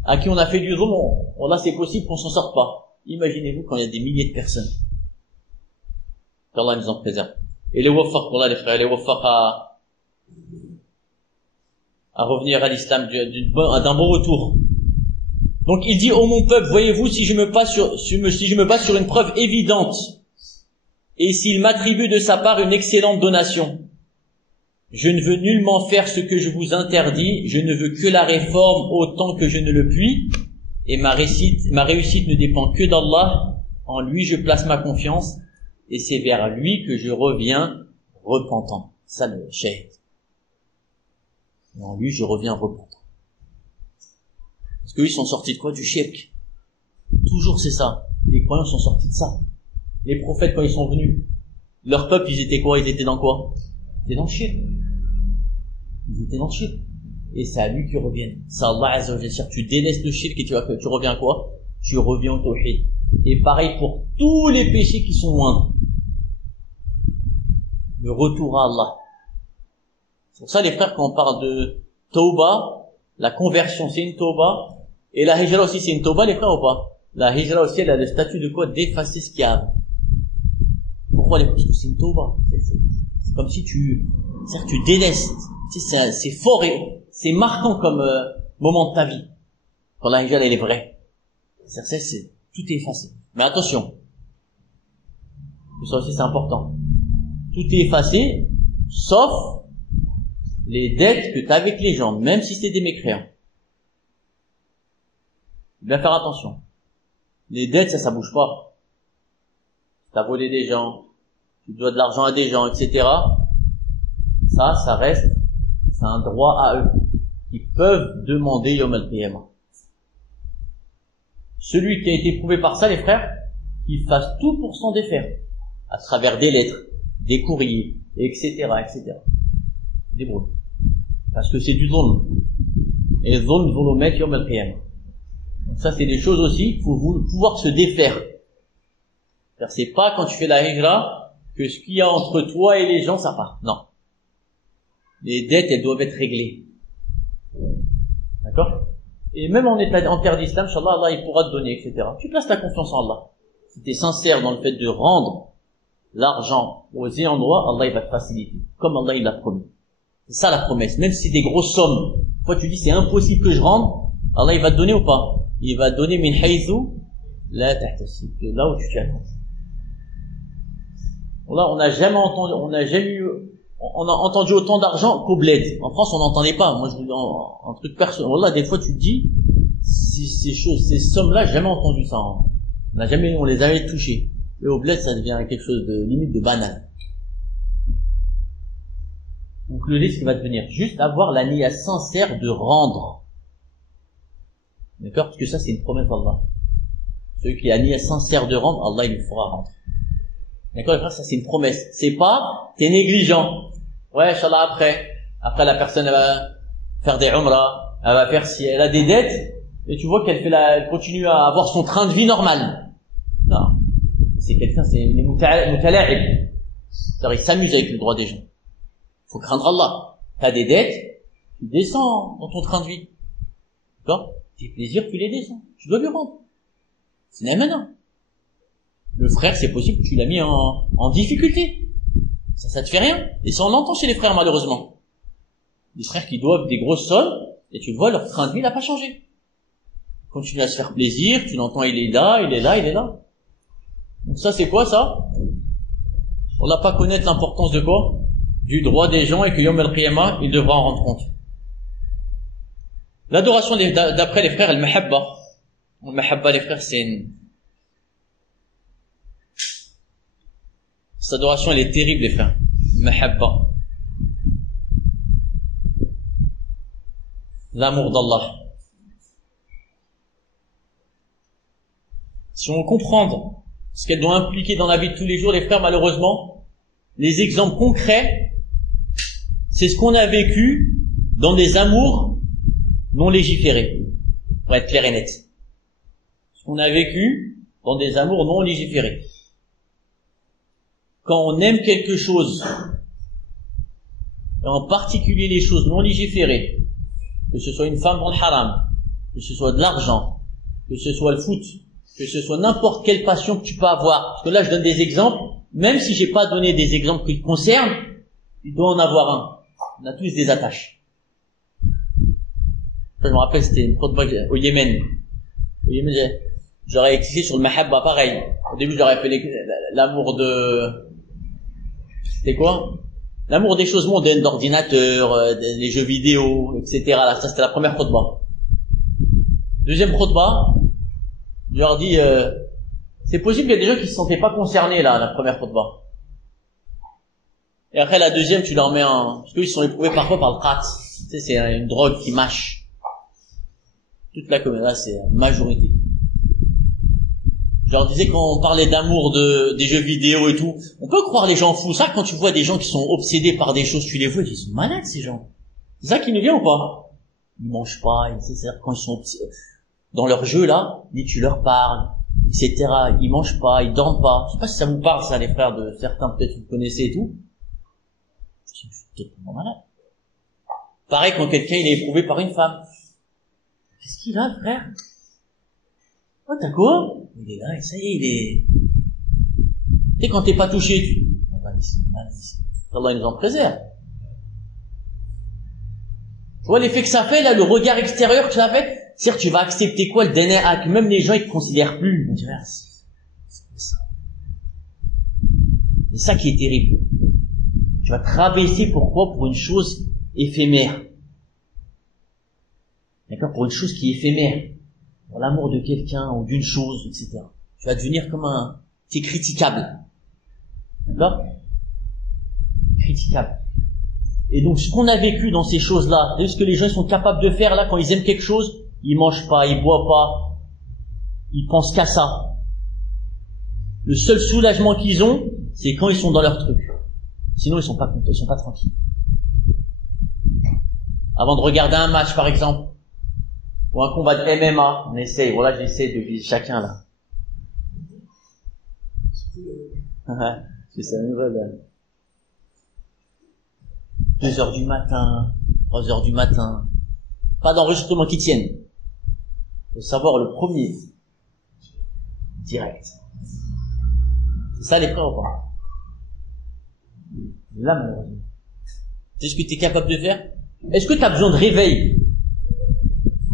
à qui on a fait du zulm. Là c'est possible qu'on s'en sorte pas. Imaginez-vous quand il y a des milliers de personnes. qu'Allah nous en préserve. Et les waffaq, voilà les frères, les waffaq à revenir à l'islam d'un bon retour. Donc il dit, ô mon peuple, voyez-vous, si je me base sur une preuve évidente, et s'il m'attribue de sa part une excellente donation, je ne veux nullement faire ce que je vous interdis, je ne veux que la réforme autant que je ne le puis, et ma réussite ne dépend que d'Allah, en lui je place ma confiance, et c'est vers lui que je reviens repentant. Ça le shahid. Et en lui je reviens repentant. Parce qu'eux ils sont sortis de quoi? Du shirk. Toujours c'est ça. Les croyants sont sortis de ça. Les prophètes quand ils sont venus, leur peuple ils étaient quoi? Ils étaient dans quoi? Ils étaient dans le shirk. Ils étaient dans le shirk. Et c'est à lui qu'ils reviennent. C'est Allah Azza wa Jalla. Tu délaisses le shirk et tu reviens à quoi? Tu reviens au tawhid. Et pareil pour tous les péchés qui sont loin. Le retour à Allah. C'est pour ça les frères quand on parle de tauba, la conversion c'est une tauba, et la hijra aussi c'est une tauba les frères ou pas? La hijra aussi elle a le statut de quoi? D'effacer ce qu'il y a avant. Pourquoi les frères? Parce que c'est une tauba. C'est comme si c'est-à-dire que tu délaisses. Tu sais, c'est fort et c'est marquant comme moment de ta vie. Quand la hijra elle est vraie. C'est tout est effacé. Mais attention. Ça aussi c'est important. Tout est effacé, sauf les dettes que tu as avec les gens, même si c'est des mécréants. Bien faire attention. Les dettes, ça bouge pas. Tu as volé des gens, tu dois de l'argent à des gens, etc. Ça reste, c'est un droit à eux, qui peuvent demander Yom al-Qiyamah. Celui qui a été prouvé par ça, les frères, qu'il fasse tout pour s'en défaire, à travers des lettres, des courriers, etc., etc. Débrouille. Parce que c'est du zulm. Et zulm, zulumat yawm al-qiyamah. Donc ça, c'est des choses aussi, il faut pouvoir se défaire. C'est-à-dire, c'est pas quand tu fais la hijra, que ce qu'il y a entre toi et les gens, ça part. Non. Les dettes, elles doivent être réglées. D'accord? Et même en terre d'islam, Inch'Allah, Allah, il pourra te donner, etc. Tu places ta confiance en Allah. Si tu es sincère dans le fait de rendre l'argent aux ayants droit, Allah il va te faciliter. Comme Allah il l'a promis. C'est ça la promesse. Même si c'est des grosses sommes. Toi tu dis c'est impossible que je rende, Allah il va te donner ou pas? Il va te donner min haythu la tahtasib. Là où tu t'y attends. Là on n'a jamais entendu autant d'argent qu'au bled. En France on n'entendait pas. Moi je vous dis un truc personnel. Là des fois tu te dis, ces sommes-là, j'ai jamais entendu ça. On les a jamais touchées. Et au bled, ça devient quelque chose de limite de banal. Donc le risque va devenir juste avoir la niya sincère de rendre. D'accord? Parce que ça, c'est une promesse d'Allah. Celui qui a la niya sincère de rendre, Allah, il lui fera rendre. D'accord? Ça, c'est une promesse. C'est pas, t'es négligent. Ouais, Inch'Allah, après la personne, elle va faire des umrah, elle va faire si elle a des dettes, et tu vois elle continue à avoir son train de vie normal. Non. C'est quelqu'un, c'est les mutala'ib. C'est-à-dire, il s'amuse avec le droit des gens. Faut craindre Allah. T'as des dettes, tu descends dans ton train de vie. D'accord? Tes plaisirs, tu les descends. Tu dois lui rendre. C'est là maintenant. Le frère, c'est possible que tu l'as mis en difficulté. Ça te fait rien. Et ça, on l'entend chez les frères, malheureusement. Des frères qui doivent des grosses sommes, et tu le vois, leur train de vie n'a pas changé. Continue à se faire plaisir, tu l'entends, il est là, il est là, il est là. Donc ça, c'est quoi, ça? On n'a pas connaître l'importance de quoi? Du droit des gens, et que Yom al-Qiyamah, il devra en rendre compte. L'adoration d'après les frères, al-Mahabba. Al-Mahabba, les frères, cette adoration, elle est terrible, les frères. Mahabba. L'amour d'Allah. Si on comprend ce qu'elle doit impliquer dans la vie de tous les jours, les frères, malheureusement, les exemples concrets, c'est ce qu'on a vécu dans des amours non légiférés, pour être clair et net. Ce qu'on a vécu dans des amours non légiférés. Quand on aime quelque chose, et en particulier les choses non légiférées, que ce soit une femme dans le haram, que ce soit de l'argent, que ce soit le foot, que ce soit n'importe quelle passion que tu peux avoir. Parce que là, je donne des exemples, même si j'ai pas donné des exemples qui te concernent, il doit en avoir un. On a tous des attaches. Je me rappelle, c'était une khutbah au Yémen. Au Yémen, j'aurais expliqué sur le mahabba, pareil. Au début, j'aurais fait l'amour de... C'était quoi? L'amour des choses mondaines, d'ordinateur, des jeux vidéo, etc. Là, ça, c'était la première khutbah. Deuxième khutbah, je leur dis, c'est possible qu'il y a des gens qui se sentaient pas concernés, là, la première khutbah. Et après, la deuxième, tu leur mets parce qu'ils sont éprouvés parfois par le khat. Tu sais, c'est une drogue qui mâche. Toute la communauté, là, c'est la majorité. Je leur disais, quand on parlait d'amour des jeux vidéo et tout, on peut croire les gens fous. Ça, quand tu vois des gens qui sont obsédés par des choses, tu les vois, ils sont malades, ces gens. C'est ça qui nous vient ou pas? Ils mangent pas, c'est-à-dire quand ils sont dans leur jeu, là, ni tu leur parles, etc. Ils mangent pas, ils dorment pas. Je sais pas si ça vous parle, ça, les frères de certains, peut-être vous connaissez et tout. Je suis totalement malade. Pareil quand quelqu'un, il est éprouvé par une femme. Qu'est-ce qu'il a, frère? Oh, t'as quoi? Il est là, et ça y est, il est... Tu sais, quand t'es pas touché, tu... On va ici. Allah nous en préserve. Tu vois l'effet que ça fait, là, le regard extérieur que ça fait? C'est-à-dire, tu vas accepter quoi, le DNA, que même les gens, ils te considèrent plus. C'est ça. C'est ça qui est terrible. Tu vas te rabaisser, pourquoi? Pour une chose éphémère. D'accord? Pour une chose qui est éphémère. Pour l'amour de quelqu'un ou d'une chose, etc. Tu vas devenir comme t'es critiquable. D'accord? Critiquable. Et donc, ce qu'on a vécu dans ces choses-là, ce que les gens sont capables de faire là, quand ils aiment quelque chose, ils mangent pas, ils boivent pas, ils pensent qu'à ça. Le seul soulagement qu'ils ont, c'est quand ils sont dans leur truc. Sinon, ils sont pas contents, ils sont pas tranquilles. Avant de regarder un match, par exemple, ou un combat de MMA, on essaye, voilà, j'essaie de viser chacun, là. C'est ça, nouvelle. 2h du matin, 3h du matin. Pas d'enregistrement qui tienne. Faut savoir le premier. Direct. C'est ça les frères ou pas? Là, malheureusement. C'est ce que tu es capable de faire? Est-ce que tu as besoin de réveil?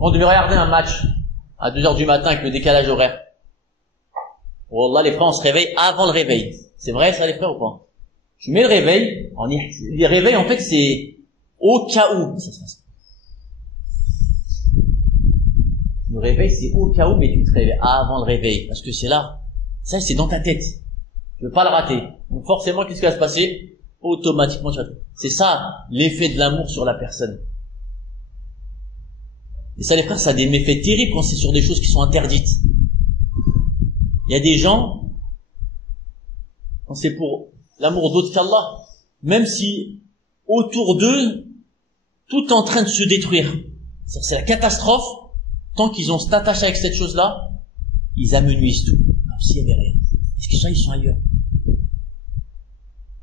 On devait regarder un match à 2h du matin avec le décalage horaire. Wallah, les frères, on se réveille avant le réveil. C'est vrai ça, les frères, ou pas? Tu mets le réveil, les réveils, en fait, c'est au cas où ça se passe. Le réveil, c'est au cas où, mais tu te réveilles avant le réveil. Parce que c'est là. Ça, c'est dans ta tête. Tu veux pas le rater. Donc forcément, qu'est-ce qui va se passer? Automatiquement, tu vas... C'est ça, l'effet de l'amour sur la personne. Et ça, les frères, ça a des méfaits terribles quand c'est sur des choses qui sont interdites. Il y a des gens, quand c'est pour l'amour d'autre qu'Allah, même si autour d'eux, tout est en train de se détruire. C'est la catastrophe. Tant qu'ils ont cette attache avec cette chose-là, ils amenuisent tout. Comme s'il n'y avait rien. Parce qu'ils sont ailleurs.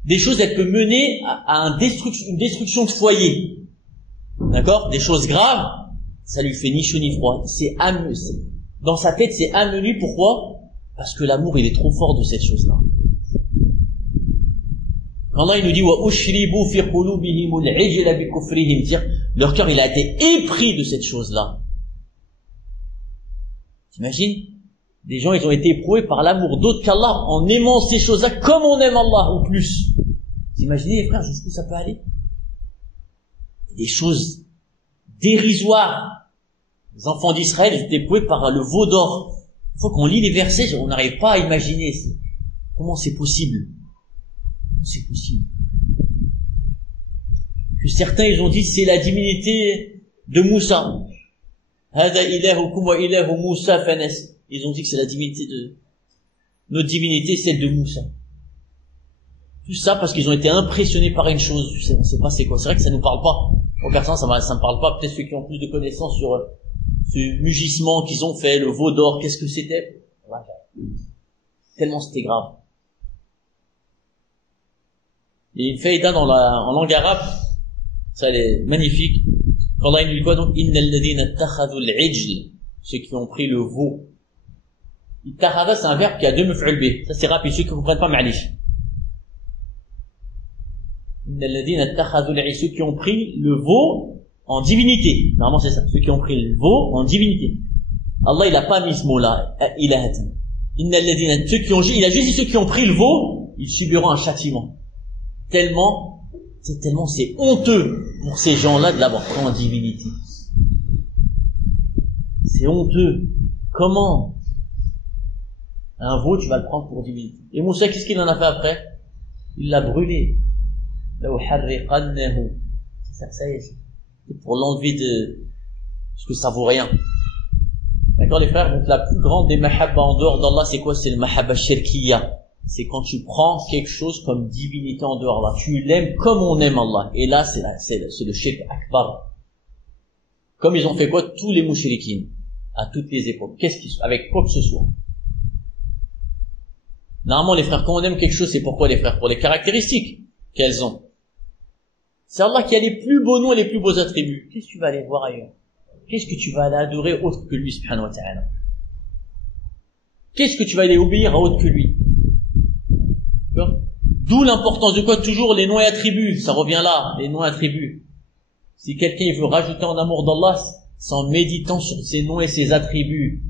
Des choses, elles peuvent mener à une destruction de foyer. D'accord? Des choses graves, ça lui fait ni chaud ni froid. Dans sa tête, c'est amenu. Pourquoi? Parce que l'amour, il est trop fort de cette chose-là. Quand Allah, il nous dit, وَأُشْرِبُوا فِي قُلُوبِهِمُ الْعِجْلَ بِكُفْرِهِمْ, dire, leur cœur, il a été épris de cette chose-là. T'imagines? Des gens, ils ont été éprouvés par l'amour d'autre qu'Allah en aimant ces choses-là comme on aime Allah ou plus. Vous imaginez, les frères, jusqu'où ça peut aller? Des choses dérisoires. Les enfants d'Israël, ils étaient éprouvés par le veau d'or. Une fois qu'on lit les versets, on n'arrive pas à imaginer. Comment c'est possible? Comment c'est possible? Que certains, ils ont dit, c'est la divinité de Moussa. Hada ilahukum wa ilahu Moussa fanas. Ils ont dit que c'est la divinité de... Notre divinité, celle de Moussa. Tout ça parce qu'ils ont été impressionnés par une chose. On sait pas c'est quoi. C'est vrai que ça nous parle pas. Au personne, ça me parle pas. Peut-être ceux qui ont plus de connaissances sur ce mugissement qu'ils ont fait, le veau d'or, qu'est-ce que c'était? Tellement c'était grave. Il y a une faïda en langue arabe. Ça, elle est magnifique. Quand Allah, il nous dit quoi donc? Innal ladhina ittakhadhu al-ijl. Ceux qui ont pris le veau. Ittakhadha, c'est un verbe qui a deux maf'ul bih. Ça, c'est rapide. Ceux qui ne comprennent pas, ma'alish. Innal ladhina ittakhadhu al-ijl. Ceux qui ont pris le veau en divinité. Normalement, c'est ça. Ceux qui ont pris le veau en divinité. Allah, il a pas mis ce mot-là. Ilahatan. Innal ladhina. Ceux qui ont, il a juste dit ceux qui ont pris le veau, ils subiront un châtiment. Tellement c'est honteux pour ces gens-là de l'avoir pris en divinité. C'est honteux. Comment? Un veau, tu vas le prendre pour divinité. Et Moussa, qu'est-ce qu'il en a fait après? Il l'a brûlé. Ça y est. C'est pour l'enlever de... Parce que ça vaut rien. D'accord, les frères? Donc la plus grande des mahabba en dehors d'Allah, c'est quoi? C'est le mahabba shirkiya. C'est quand tu prends quelque chose comme divinité en dehors d'Allah. Tu l'aimes comme on aime Allah. Et là, c'est le shirk akbar. Comme ils ont fait quoi? Tous les mouchriquines. À toutes les époques. Avec quoi que ce soit. Normalement, les frères, quand on aime quelque chose, c'est pourquoi, les frères? Pour les caractéristiques qu'elles ont. C'est Allah qui a les plus beaux noms et les plus beaux attributs. Qu'est-ce que tu vas aller voir ailleurs? Qu'est-ce que tu vas aller adorer autre que lui, subhanahu wa ta'ala? Qu'est-ce que tu vas aller obéir à autre que lui? D'où l'importance de quoi? Toujours les noms et attributs. Ça revient là, les noms et attributs. Si quelqu'un veut rajouter en amour d'Allah, c'est en méditant sur ses noms et ses attributs.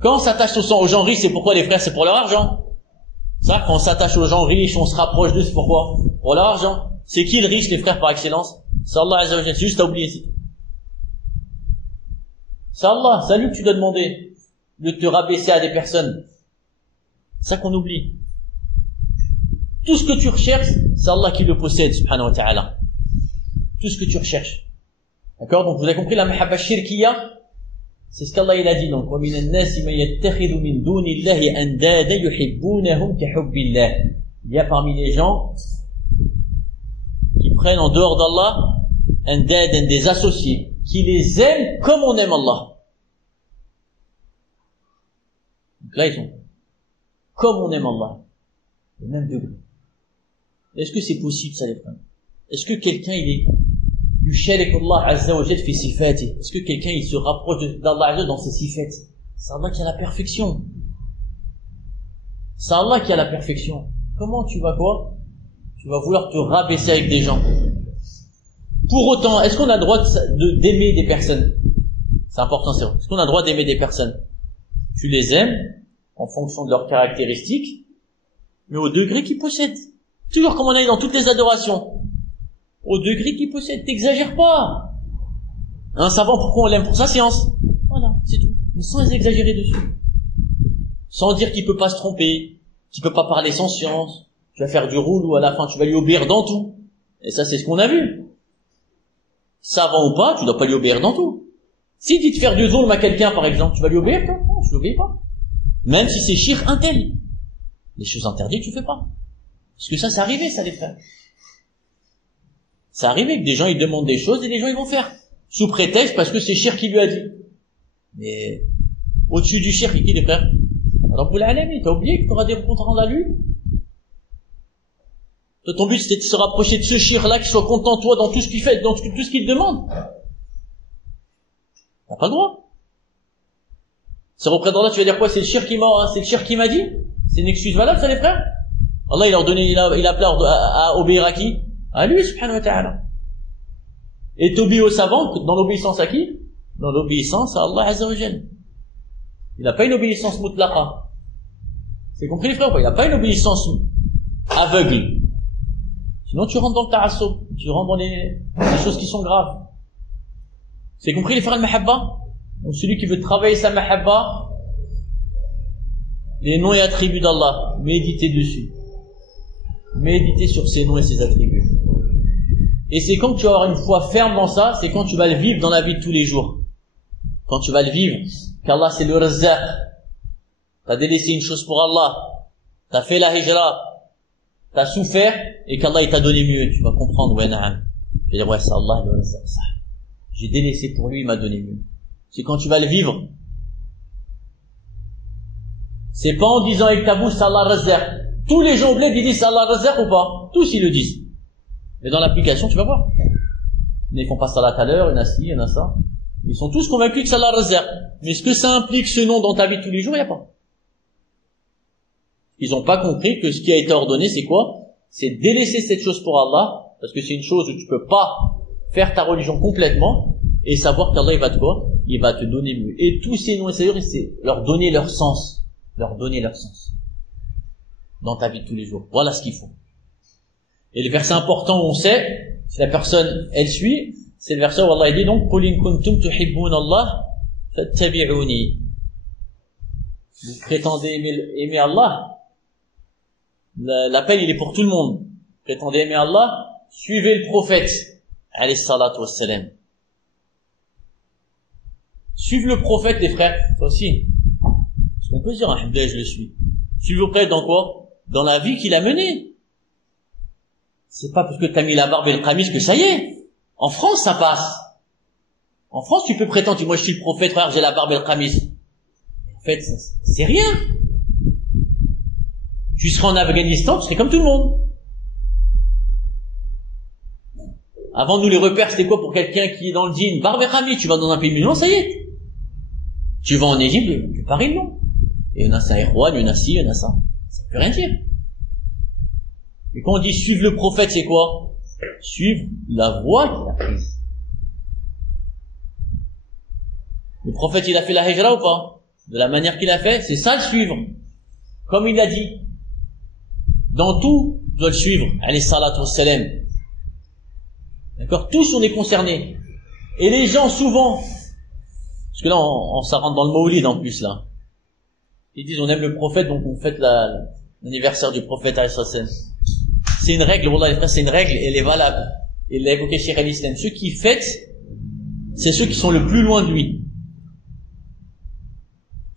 Quand on s'attache aux gens riches, c'est pourquoi, les frères? C'est pour leur argent. Ça, quand on s'attache aux gens riches, on se rapproche d'eux, c'est pourquoi? Pour leur argent. C'est qui le riche, les frères, par excellence? C'est Allah Azza wa Jalla. C'est juste à oublier. C'est Allah. C'est à lui que tu dois demander de te rabaisser à des personnes. C'est ça qu'on oublie. Tout ce que tu recherches, c'est Allah qui le possède, subhanahu wa ta'ala. Tout ce que tu recherches. D'accord? Donc vous avez compris la mahabba shirkiya? C'est ce qu'Allah il a dit. Donc, وَمِنَ النَّاسِ مَن يَتَّخِذُ مِن دُونِ اللَّهِ أَنْدَادًا يُحِبُّونَهُمْ كَحُبِّ اللَّهِ. Il y a parmi les gens qui prennent en dehors d'Allah أَنْدَادًا, des associés, qui les aiment comme on aime Allah. Donc là, ils sont comme on aime Allah. Le même degré. Est-ce que c'est possible, ça, les frères? Est-ce que quelqu'un, il est يشارك الله عز وجل في صفاته? Est-ce que quelqu'un, il se rapproche d'Allah Azza dans ses sifat? C'est Allah qui a la perfection. C'est Allah qui a la perfection. Comment tu vas quoi? Tu vas vouloir te rabaisser avec des gens. Pour autant, est-ce qu'on a le droit d'aimer des personnes? C'est important, c'est vrai. Est-ce qu'on a le droit d'aimer des personnes? Tu les aimes en fonction de leurs caractéristiques, mais au degré qu'ils possèdent. Toujours comme on a dit dans toutes les adorations. Au degré qu'ils possèdent. T'exagères pas. Un savant, pourquoi on l'aime? Pour sa science. Voilà, c'est tout. Mais sans exagérer dessus. Sans dire qu'il peut pas se tromper, qu'il peut pas parler sans science. Tu vas faire du roule ou à la fin tu vas lui obéir dans tout. Et ça, c'est ce qu'on a vu. Savant ou pas, tu dois pas lui obéir dans tout. S'il dit de faire du zulm à quelqu'un, par exemple, tu vas lui obéir, toi? Non, tu lui obéis pas. Même si c'est shirk intel. Les choses interdites, tu fais pas. Parce que ça, c'est arrivé, ça, les frères. C'est arrivé que des gens, ils demandent des choses et les gens, ils vont faire. Sous prétexte, parce que c'est shirk qui lui a dit. Mais, au-dessus du shirk, qui, les frères? Rabbul Alamin, t'as oublié que tu auras des comptes rendus à lui? Toi, ton but, c'était de se rapprocher de ce shirk-là, qu'il soit content, toi, dans tout ce qu'il fait, dans tout ce qu'il te demande. T'as pas le droit. Ce représentant-là, tu vas dire quoi? C'est le shirk qui m'a dit? C'est une excuse valable, ça, les frères? Allah, il a ordonné, il a appelé à obéir à qui? À lui, subhanahu wa ta'ala. Et t'obéis aux savants, dans l'obéissance à qui? Dans l'obéissance à Allah azza wa jal. Il n'a pas une obéissance mutlaqa. C'est compris, les frères, ou pas? Il n'a pas une obéissance aveugle. Sinon, tu rentres dans le ta'assub. Tu rentres dans les choses qui sont graves. C'est compris, les frères, al-mahabba? Donc, celui qui veut travailler sa mahabba, les noms et attributs d'Allah, méditez dessus. Méditez sur ses noms et ses attributs. Et c'est quand tu vas avoir une foi ferme dans ça, c'est quand tu vas le vivre dans la vie de tous les jours. Quand tu vas le vivre, qu'Allah c'est le Razzaq. T'as délaissé une chose pour Allah. T'as fait la hijra. T'as souffert, et qu'Allah il t'a donné mieux. Tu vas comprendre, ouais, na'am. Tu vas dire, ouais, c'est Allah le Razzaq, ça. J'ai délaissé pour lui, il m'a donné mieux. C'est quand tu vas le vivre. C'est pas en disant avec ta bouche, c'est Allah Razzaq. Tous les gens au bled, ils disent c'est Allah Razzaq ou pas? Tous ils le disent. Mais dans l'application, tu vas voir. Ils font pas salat à l'heure, il y en a ci, il y en a ça. Ils sont tous convaincus que c'est Allah Razzaq. Mais est-ce que ça implique ce nom dans ta vie de tous les jours? Il n'y a pas. Ils n'ont pas compris que ce qui a été ordonné, c'est quoi? C'est délaisser cette chose pour Allah, parce que c'est une chose où tu peux pas faire ta religion complètement, et savoir qu'Allah, il va te quoi? Il va te donner mieux. Et tous ces noms, c'est leur donner leur sens. Leur donner leur sens. Dans ta vie de tous les jours. Voilà ce qu'il faut. Et le verset important où on sait, si la personne, elle suit, c'est le verset où Allah dit donc, قُلْ إِن كُنْتُمْ تُحِبُّونَ اللَّهَ فَاتَّبِعُونِي. Vous prétendez aimer Allah. L'appel, il est pour tout le monde. Vous prétendez aimer Allah, suivez le prophète. Alayhi salatu wassalam. Suivez le prophète, les frères, toi aussi. Parce qu'on peut se dire, alhamdoulilah, je le suis. Suivez le prophète dans quoi? Dans la vie qu'il a menée. C'est pas parce que t'as mis la barbe et le qamis que ça y est. En France, ça passe. En France, tu peux prétendre, moi je suis le prophète, regarde, j'ai la barbe et le qamis. En fait, c'est rien. Tu serais en Afghanistan, tu serais comme tout le monde. Avant, nous, les repères, c'était quoi pour quelqu'un qui est dans le djinn? Barbe et qamis, tu vas dans un pays musulman, ça y est. Tu vas en Égypte, tu paries le nom. Et il y en a ça, Erwan, il y en a ci, il y en a ça. Ça ne peut rien dire. Et quand on dit suivre le prophète, c'est quoi? Suivre la voie qu'il a prise. Le prophète, il a fait la hijra ou pas? De la manière qu'il a fait, c'est ça le suivre. Comme il a dit. Dans tout, tu dois le suivre. Alayhi salatu wassalam. D'accord? Tous on est concernés. Et les gens souvent, parce que là, ça rentre dans le maulid en plus, là. Ils disent on aime le prophète, donc on fête l'anniversaire du prophète alayhi sallam. C'est une règle, wallah les frères, c'est une règle, elle est valable. Il l'a évoqué chez l'islam. Ceux qui fêtent, c'est ceux qui sont le plus loin de lui.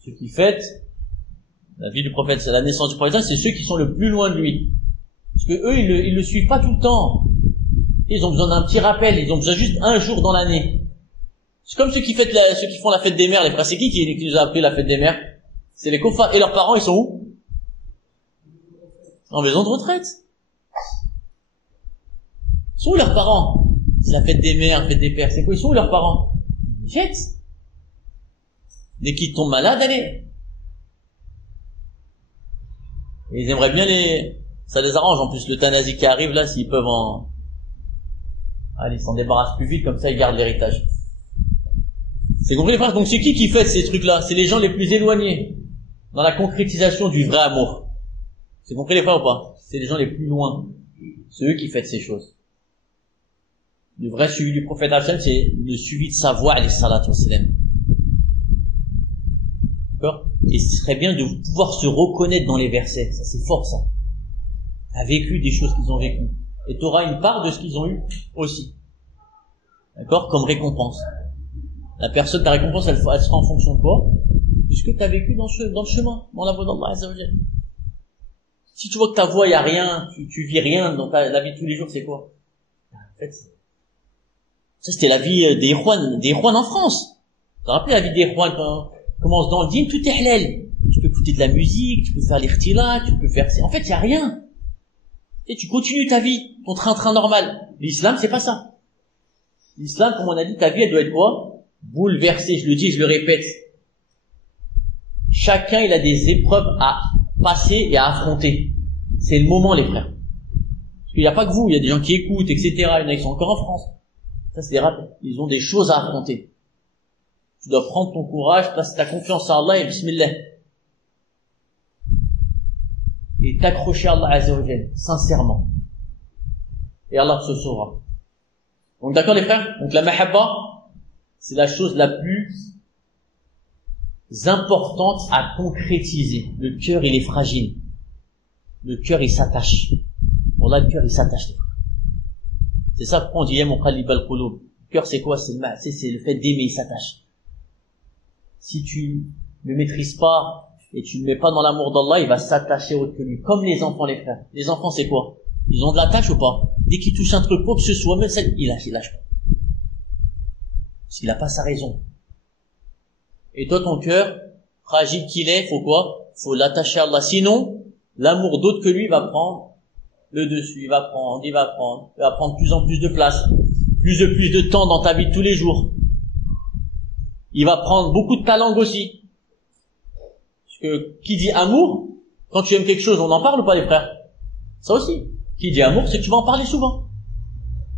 Ceux qui fêtent la vie du prophète, c'est la naissance du prophète, c'est ceux qui sont le plus loin de lui. Parce que eux, ils le suivent pas tout le temps. Ils ont besoin d'un petit rappel, ils ont besoin juste un jour dans l'année. C'est comme ceux qui font la fête des mères, les frères. C'est qui nous a appris la fête des mères? C'est les kofars. Et leurs parents, ils sont où? En maison de retraite. Ils sont où leurs parents? C'est la fête des mères, la fête des pères. C'est quoi? Ils sont où leurs parents? Ils jettent. Dès qu'ils tombent malades, allez. Et ils aimeraient bien Ça les arrange, en plus, l'euthanasie qui arrive, là, s'ils peuvent allez, ils s'en débarrassent plus vite, comme ça, ils gardent l'héritage. C'est compris, les frères? Donc, c'est qui fait ces trucs-là? C'est les gens les plus éloignés dans la concrétisation du vrai amour. C'est compris, les frères, ou pas? C'est les gens les plus loin. C'est eux qui font ces choses. Le vrai suivi du prophète Hashem, c'est le suivi de sa voix, alayhi salatu wassalam. D'accord? Et ce serait bien de pouvoir se reconnaître dans les versets. Ça, c'est fort, ça. A vécu des choses qu'ils ont vécues. Et tu auras une part de ce qu'ils ont eu aussi. D'accord? Comme récompense. La personne, ta récompense, elle sera en fonction de quoi? De ce que tu as vécu dans le chemin, dans la voie d'Allah Azza wa Jalla. Si tu vois que ta voie, il y a rien, tu vis rien dans la vie de tous les jours, c'est quoi? En fait, ça, c'était la vie des Ikhwan en France. Tu te rappelles la vie des Ikhwan quand on commence dans le dîn, tout est halal. Tu peux écouter de la musique, tu peux faire l'irtila, tu peux faire... En fait, il y a rien. Et tu continues ta vie, ton train-train normal. L'islam, c'est pas ça. L'islam, comme on a dit, ta vie, elle doit être quoi? Bouleversée, je le dis, je le répète. Chacun, il a des épreuves à passer et à affronter. C'est le moment, les frères. Parce qu'il n'y a pas que vous, il y a des gens qui écoutent, etc. Il y en a qui sont encore en France. Ça, c'est des rappels. Ils ont des choses à affronter. Tu dois prendre ton courage, placer ta confiance à Allah et bismillah. Et t'accrocher à Allah Azza wa Jalla, sincèrement. Et Allah te sauvera. Donc d'accord les frères? Donc la mahabba, c'est la chose la plus importante à concrétiser. Le cœur, il est fragile. Le cœur, il s'attache. Wallah, le cœur, il s'attache, les frères. C'est ça pourquoi on dit, mon qalib al-qulub. Le cœur, c'est quoi? C'est le fait d'aimer, il s'attache. Si tu ne maîtrises pas et tu ne mets pas dans l'amour d'Allah, il va s'attacher autre que lui. Comme les enfants, les frères. Les enfants, c'est quoi? Ils ont de la tâche ou pas? Dès qu'ils touchent un truc, quoi que ce soit, même ça, il lâche pas. Parce qu'il n'a pas sa raison. Et toi, ton cœur, fragile qu'il est, faut quoi? Faut l'attacher à Allah. Sinon, l'amour d'autre que lui va prendre le dessus. Il va prendre de plus en plus de place. Plus de temps dans ta vie de tous les jours. Il va prendre beaucoup de ta langue aussi. Parce que, qui dit amour, quand tu aimes quelque chose, on en parle ou pas les frères? Ça aussi. Qui dit amour, c'est que tu vas en parler souvent.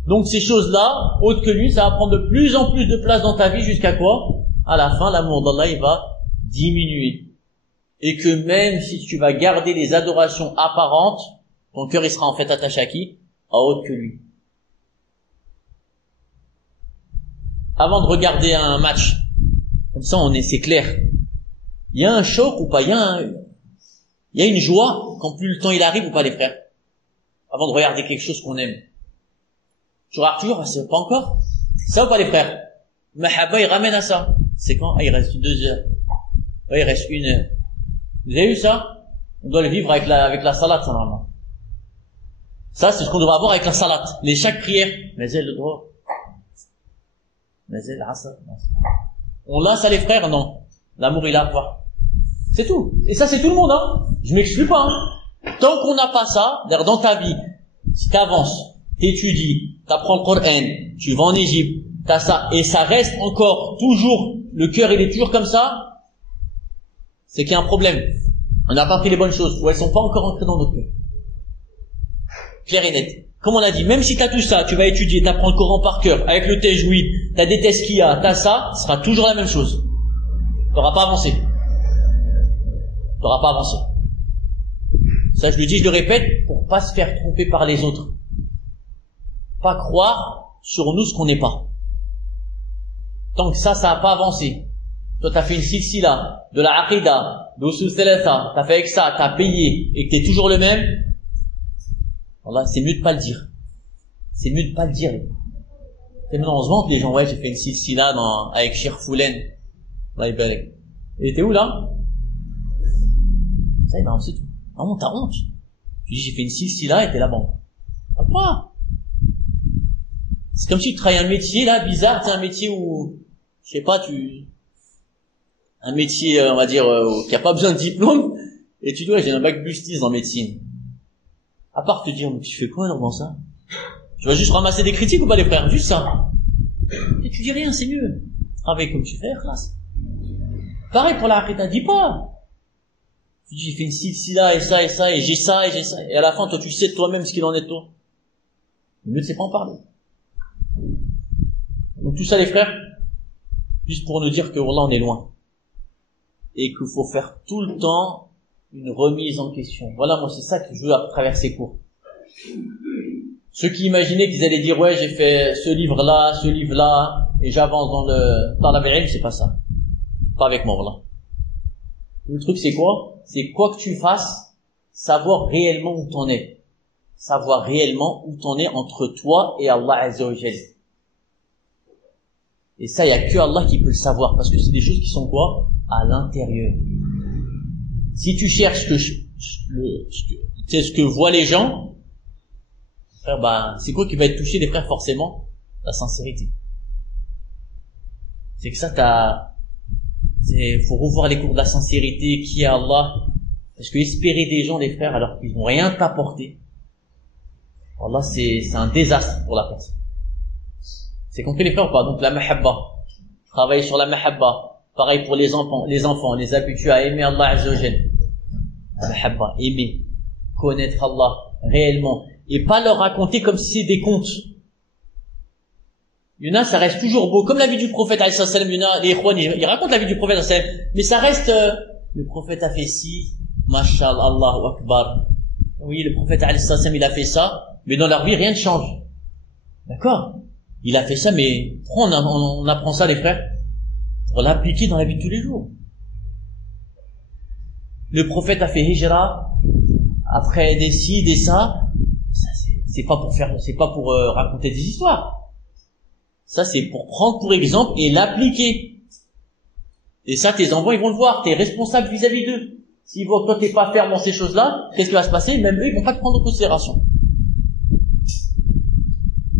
Donc ces choses-là, autres que lui, ça va prendre de plus en plus de place dans ta vie jusqu'à quoi? À la fin, l'amour d'Allah, il va diminuer. Et que même si tu vas garder les adorations apparentes, ton cœur, il sera en fait attaché à qui? À autre que lui. Avant de regarder un match, comme ça, c'est clair. Il y a un choc ou pas? Il y a une joie quand plus le temps il arrive ou pas les frères? Avant de regarder quelque chose qu'on aime. Tu regardes toujours, c'est pas encore? Ça ou pas les frères? Mahabba, il ramène à ça. C'est quand? Il reste 2 heures. Il reste 1 heure. Vous avez vu ça? On doit le vivre avec la salade, ça, normalement. Ça, c'est ce qu'on devrait avoir avec la salade. Chaque prière. Mais elle, le droit. Mais elle, l'asr. On l'a, ça, les frères? Non. L'amour, il a quoi? C'est tout. Et ça, c'est tout le monde, hein. Je m'exclus pas, hein. Tant qu'on n'a pas ça, d'ailleurs, dans ta vie, si t'avances, t'étudies, t'apprends le Coran, tu vas en Égypte, t'as ça, et ça reste encore toujours, le cœur, il est toujours comme ça, c'est qu'il y a un problème. On n'a pas pris les bonnes choses, ou elles sont pas encore entrées dans notre cœur. Clair et net. Comme on a dit, même si t'as tout ça, tu vas étudier, t'apprends le Coran par cœur, avec le tajwid, t'as des tests qu'il y a, t'as ça, ce sera toujours la même chose. T'auras pas avancé. T'auras pas avancé. Ça, je le dis, je le répète, pour pas se faire tromper par les autres. Pas croire sur nous ce qu'on n'est pas. Tant que ça n'a pas avancé. Toi, t'as fait une silsila, de la aqida, d'usul thalatha, t'as fait avec ça, t'as payé, et que t'es toujours le même, voilà, c'est mieux de pas le dire. C'est mieux de pas le dire. C'est maintenant, on se vante, les gens, ouais, j'ai fait une silsila avec Cheikh Foulen. Et t'es où, là? Ça, il m'a avancé tout. Non, t'as honte. Tu dis, j'ai fait une silsila et t'es là-bas. Pas. C'est comme si tu travailles un métier, là, bizarre, c'est un métier où, je sais pas, un métier, on va dire, qui a pas besoin de diplôme, et tu dois, j'ai un bac plus 10 en médecine. À part te dire, mais tu fais quoi dans ça? Tu vas juste ramasser des critiques ou pas les frères? Juste ça. Et tu dis rien, c'est mieux. Travaille comme tu fais, classe. Pareil pour la aqida, dis pas. Tu dis, j'ai fait une silsila et ça et ça, et j'ai ça et j'ai ça. Et à la fin, toi, tu sais de toi-même ce qu'il en est de toi. Mieux ne sait pas en parler. Donc tout ça, les frères, juste pour nous dire que Wallah, on est loin. Et qu'il faut faire tout le temps une remise en question. Voilà, moi, c'est ça que je veux à travers ces cours. Ceux qui imaginaient qu'ils allaient dire, ouais, j'ai fait ce livre-là, et j'avance dans le talab al-ilm, c'est pas ça. Pas avec moi, voilà. Le truc, c'est quoi? C'est quoi que tu fasses, savoir réellement où t'en es. Savoir réellement où t'en es entre toi et Allah Azza wa Jalla. Et ça, il y a que Allah qui peut le savoir, parce que c'est des choses qui sont quoi? À l'intérieur. Si tu cherches ce que voient les gens, frère, ben, c'est quoi qui va être touché, les frères, forcément? La sincérité. C'est que ça, faut revoir les cours de la sincérité, qui est Allah. Parce que espérer des gens, les frères, alors qu'ils n'ont rien t'apporter, Allah, c'est un désastre pour la personne. C'est compris, les frères, ou pas? Donc, la mahabba. Travailler sur la mahabba. Pareil pour les enfants, les habituer à aimer Allah Azza wa Jalla. La mahabba, aimer. Connaître Allah, réellement. Et pas leur raconter comme si c'est des contes. Il y en a, ça reste toujours beau. Comme la vie du prophète, alayhi salam, il y en a, les ikhwan, ils racontent la vie du prophète, alayhi salam. Mais ça reste, le prophète a fait ci, mashallah, Allahu akbar. Oui, le prophète, alayhi salam, il a fait ça, mais dans leur vie, rien ne change. D'accord? Il a fait ça, mais on apprend ça, les frères, pour l'appliquer dans la vie de tous les jours. Le prophète a fait hijra, après des ci, des ça c'est pas pour raconter des histoires. Ça, c'est pour prendre pour exemple et l'appliquer. Et ça, tes enfants, ils vont le voir. T'es responsable vis-à-vis d'eux. S'ils voient que toi, t'es pas ferme dans ces choses-là, qu'est-ce qui va se passer? Même eux, ils vont pas te prendre en considération.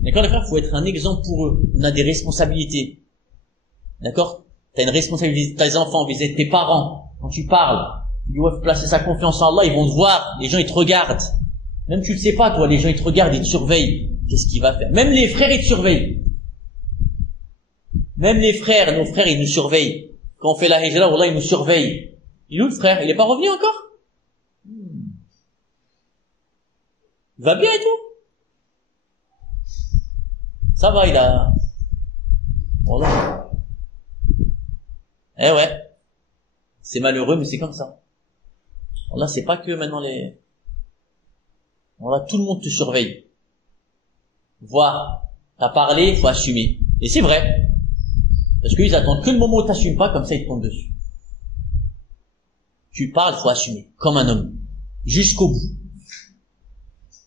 D'accord, les frères? Faut être un exemple pour eux. On a des responsabilités. D'accord? T'as une responsabilité de tes enfants vis-à-vis de tes parents. Quand tu parles, tu dois placer sa confiance en Allah, ils vont te voir. Les gens, ils te regardent. Même tu le sais pas, toi, les gens, ils te regardent, ils te surveillent. Qu'est-ce qu'il va faire? Même les frères, ils te surveillent. Même les frères, nos frères, ils nous surveillent. Quand on fait la hijra, Allah, ils nous surveillent. Il est où le frère? Il est pas revenu encore? Il va bien et tout? Ça va, il a... Voilà. Eh ouais. C'est malheureux, mais c'est comme ça. Voilà, c'est pas que maintenant les... Voilà, tout le monde te surveille. Voir, t'as parlé, faut assumer. Et c'est vrai. Parce qu'ils attendent que le moment où t'assumes pas, comme ça ils te tombent dessus. Tu parles, faut assumer. Comme un homme. Jusqu'au bout.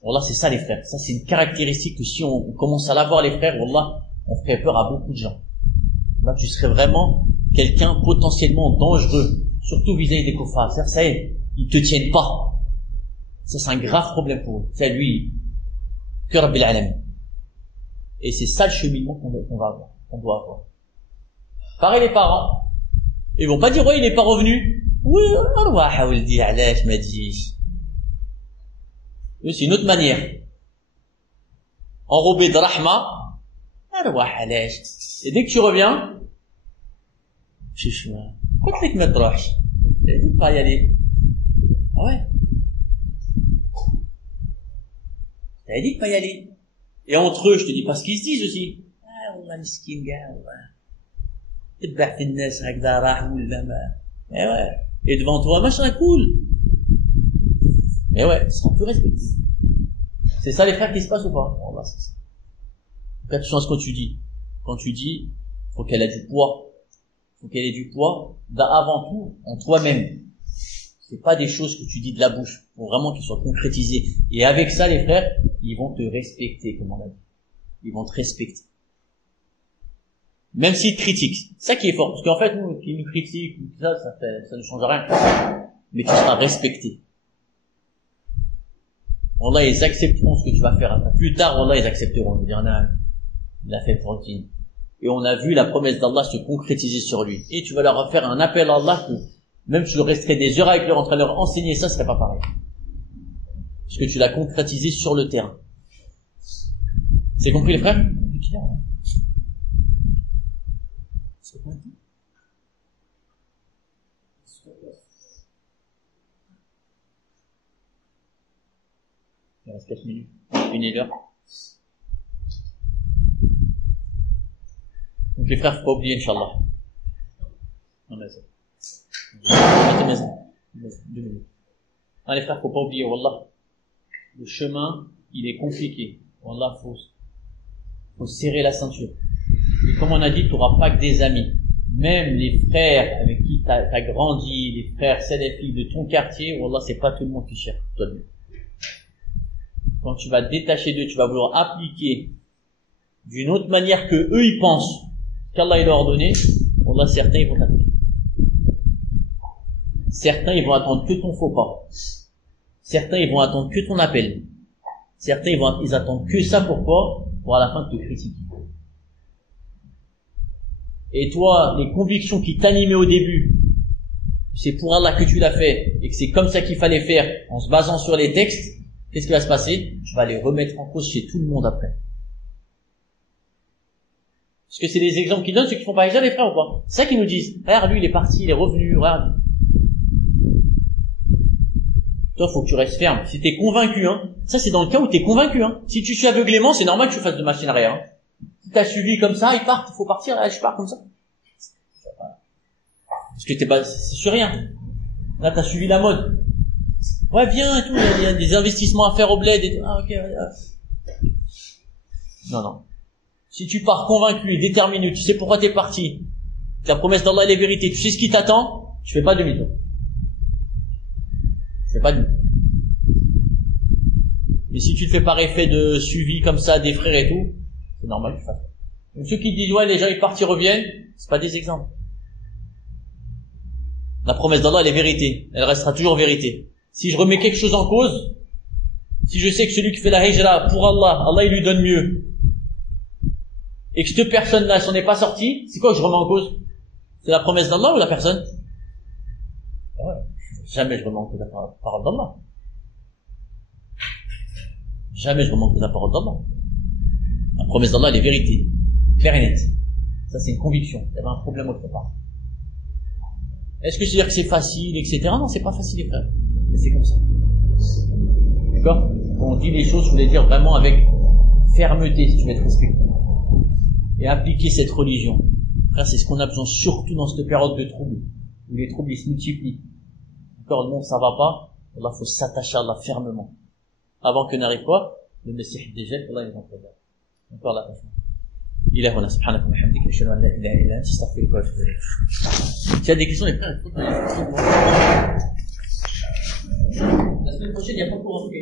Wallah, c'est ça les frères. Ça, c'est une caractéristique que si on commence à l'avoir les frères, Wallah, on ferait peur à beaucoup de gens. Là, tu serais vraiment quelqu'un potentiellement dangereux. Surtout vis-à-vis des kuffars. C'est-à-dire, ça y est, ils te tiennent pas. Ça, c'est un grave problème pour eux. C'est lui, que Rabbil Alamin. Et c'est ça le cheminement qu'on va avoir, qu'on doit avoir. Pareil les parents. Ils vont pas dire, ouais, il est pas revenu. Oui, arwah, waldi, alash, ma dis. C'est une autre manière. Enrobé de rahma, arwah, alash. Et dès que tu reviens, pourquoi tu ne pas dit pas y aller? Ah ouais. T'avais dit de pas y aller. Et entre eux, je te dis pas ce qu'ils se disent aussi. Ah, wallah, miskin, gars, wallah. تبع في الناس هكذا راح ولا ما eh ouais et devant toi machin cool mais ouais ça sera plus respecté. C'est ça les frères qui se passe ou pas? Voilà, c'est ça. Quand tu changes quand tu dis faut qu'elle ait du poids, avant tout en toi-même. C'est pas des choses que tu dis de la bouche, faut vraiment qu'ils soient concrétisés. Et avec ça les frères ils vont te respecter, comme on a dit, ils vont te respecter. Même s'ils te critiquent. C'est ça qui est fort. Parce qu'en fait, nous, qui nous critiquent, ça ne change rien. Mais tu seras respecté. Allah, ils accepteront ce que tu vas faire après. Plus tard, Allah, ils accepteront. Il a fait pour le dîner. Et on a vu la promesse d'Allah se concrétiser sur lui. Et tu vas leur faire un appel à Allah que, même si tu resterais des heures avec leur en train de leur enseigner ça, ce serait pas pareil. Parce que tu l'as concrétisé sur le terrain. C'est compris, les frères? Il reste 4 minutes. On finit l'heure. Donc les frères, faut pas oublier, Inch'Allah. Non, mais c'est... 2 minutes. Non, les frères, faut pas oublier, Wallah. Le chemin, il est compliqué. Wallah, faut serrer la ceinture. Et comme on a dit, tu n'auras pas que des amis. Même les frères avec qui tu as grandi, les frères salafis de ton quartier, Wallah, c'est pas tout le monde qui cherche toi de mieux. Quand tu vas te détacher d'eux, tu vas vouloir appliquer d'une autre manière que eux ils pensent qu'Allah il leur a ordonné, Wallah, certains ils vont t'attaquer. Certains ils vont attendre que ton faux pas. Certains ils vont attendre que ton appel. Certains ils attendent que ça pourquoi? Pour à la fin te critiquer. Et toi, les convictions qui t'animaient au début, c'est pour Allah que tu l'as fait, et que c'est comme ça qu'il fallait faire, en se basant sur les textes, qu'est-ce qui va se passer? Tu vas les remettre en cause chez tout le monde après. Parce que c'est des exemples qu'ils donnent, ceux qui font pas hijab, les frères ou pas? C'est ça qu'ils nous disent. Regarde, lui, il est parti, il est revenu, regarde. Toi, faut que tu restes ferme. Si t'es convaincu, hein. Ça, c'est dans le cas où t'es convaincu, hein. Si tu suis aveuglément, c'est normal que tu fasses de machine arrière, hein. Si t'as suivi comme ça, il faut partir, là, je pars comme ça. Parce que t'es pas, c'est sur rien. Là, t'as suivi la mode. Ouais, viens et tout, il y a des investissements à faire au bled et tout. Ah, ok, ouais. Non. Si tu pars convaincu et déterminé, tu sais pourquoi t'es parti, que la promesse d'Allah est la vérité, tu sais ce qui t'attend, tu fais pas demi-tour. Mais si tu te fais par effet de suivi comme ça des frères et tout, c'est normal que tu fasses. Donc ceux qui disent ouais les gens ils partent ils reviennent, c'est pas des exemples. La promesse d'Allah elle est vérité, elle restera toujours vérité. Si je remets quelque chose en cause, si je sais que celui qui fait la hijra pour Allah, Allah il lui donne mieux, et que cette personne-là s'en est pas sortie, c'est quoi que je remets en cause? C'est la promesse d'Allah ou la personne? Ouais. Jamais je remets en cause la parole d'Allah. Jamais je remets en cause la parole d'Allah. La promesse d'Allah, elle est vérité. Claire et nette. Ça, c'est une conviction. Il y avait un problème autre part. Est-ce que c'est dire que c'est facile, etc.? Non, c'est pas facile, les frères. Mais c'est comme ça. D'accord? Quand on dit les choses, je voulais dire vraiment avec fermeté, si tu veux être respectueux. Et appliquer cette religion. Frère, c'est ce qu'on a besoin, surtout dans cette période de trouble, où les troubles, ils se multiplient. Encore le monde, ça va pas. Allah, faut s'attacher à Allah fermement. Avant que n'arrive quoi? Le Messie déjà, Allah, il est en problème. Encore l'attachement. إلهنا سبحانك وبحمدك أشهد أن لا إله إلا أنت أستغفرك وأتوب إليك. Tu as des questions, les frères? La semaine prochaine, il n'y a pas de cours en tout cas.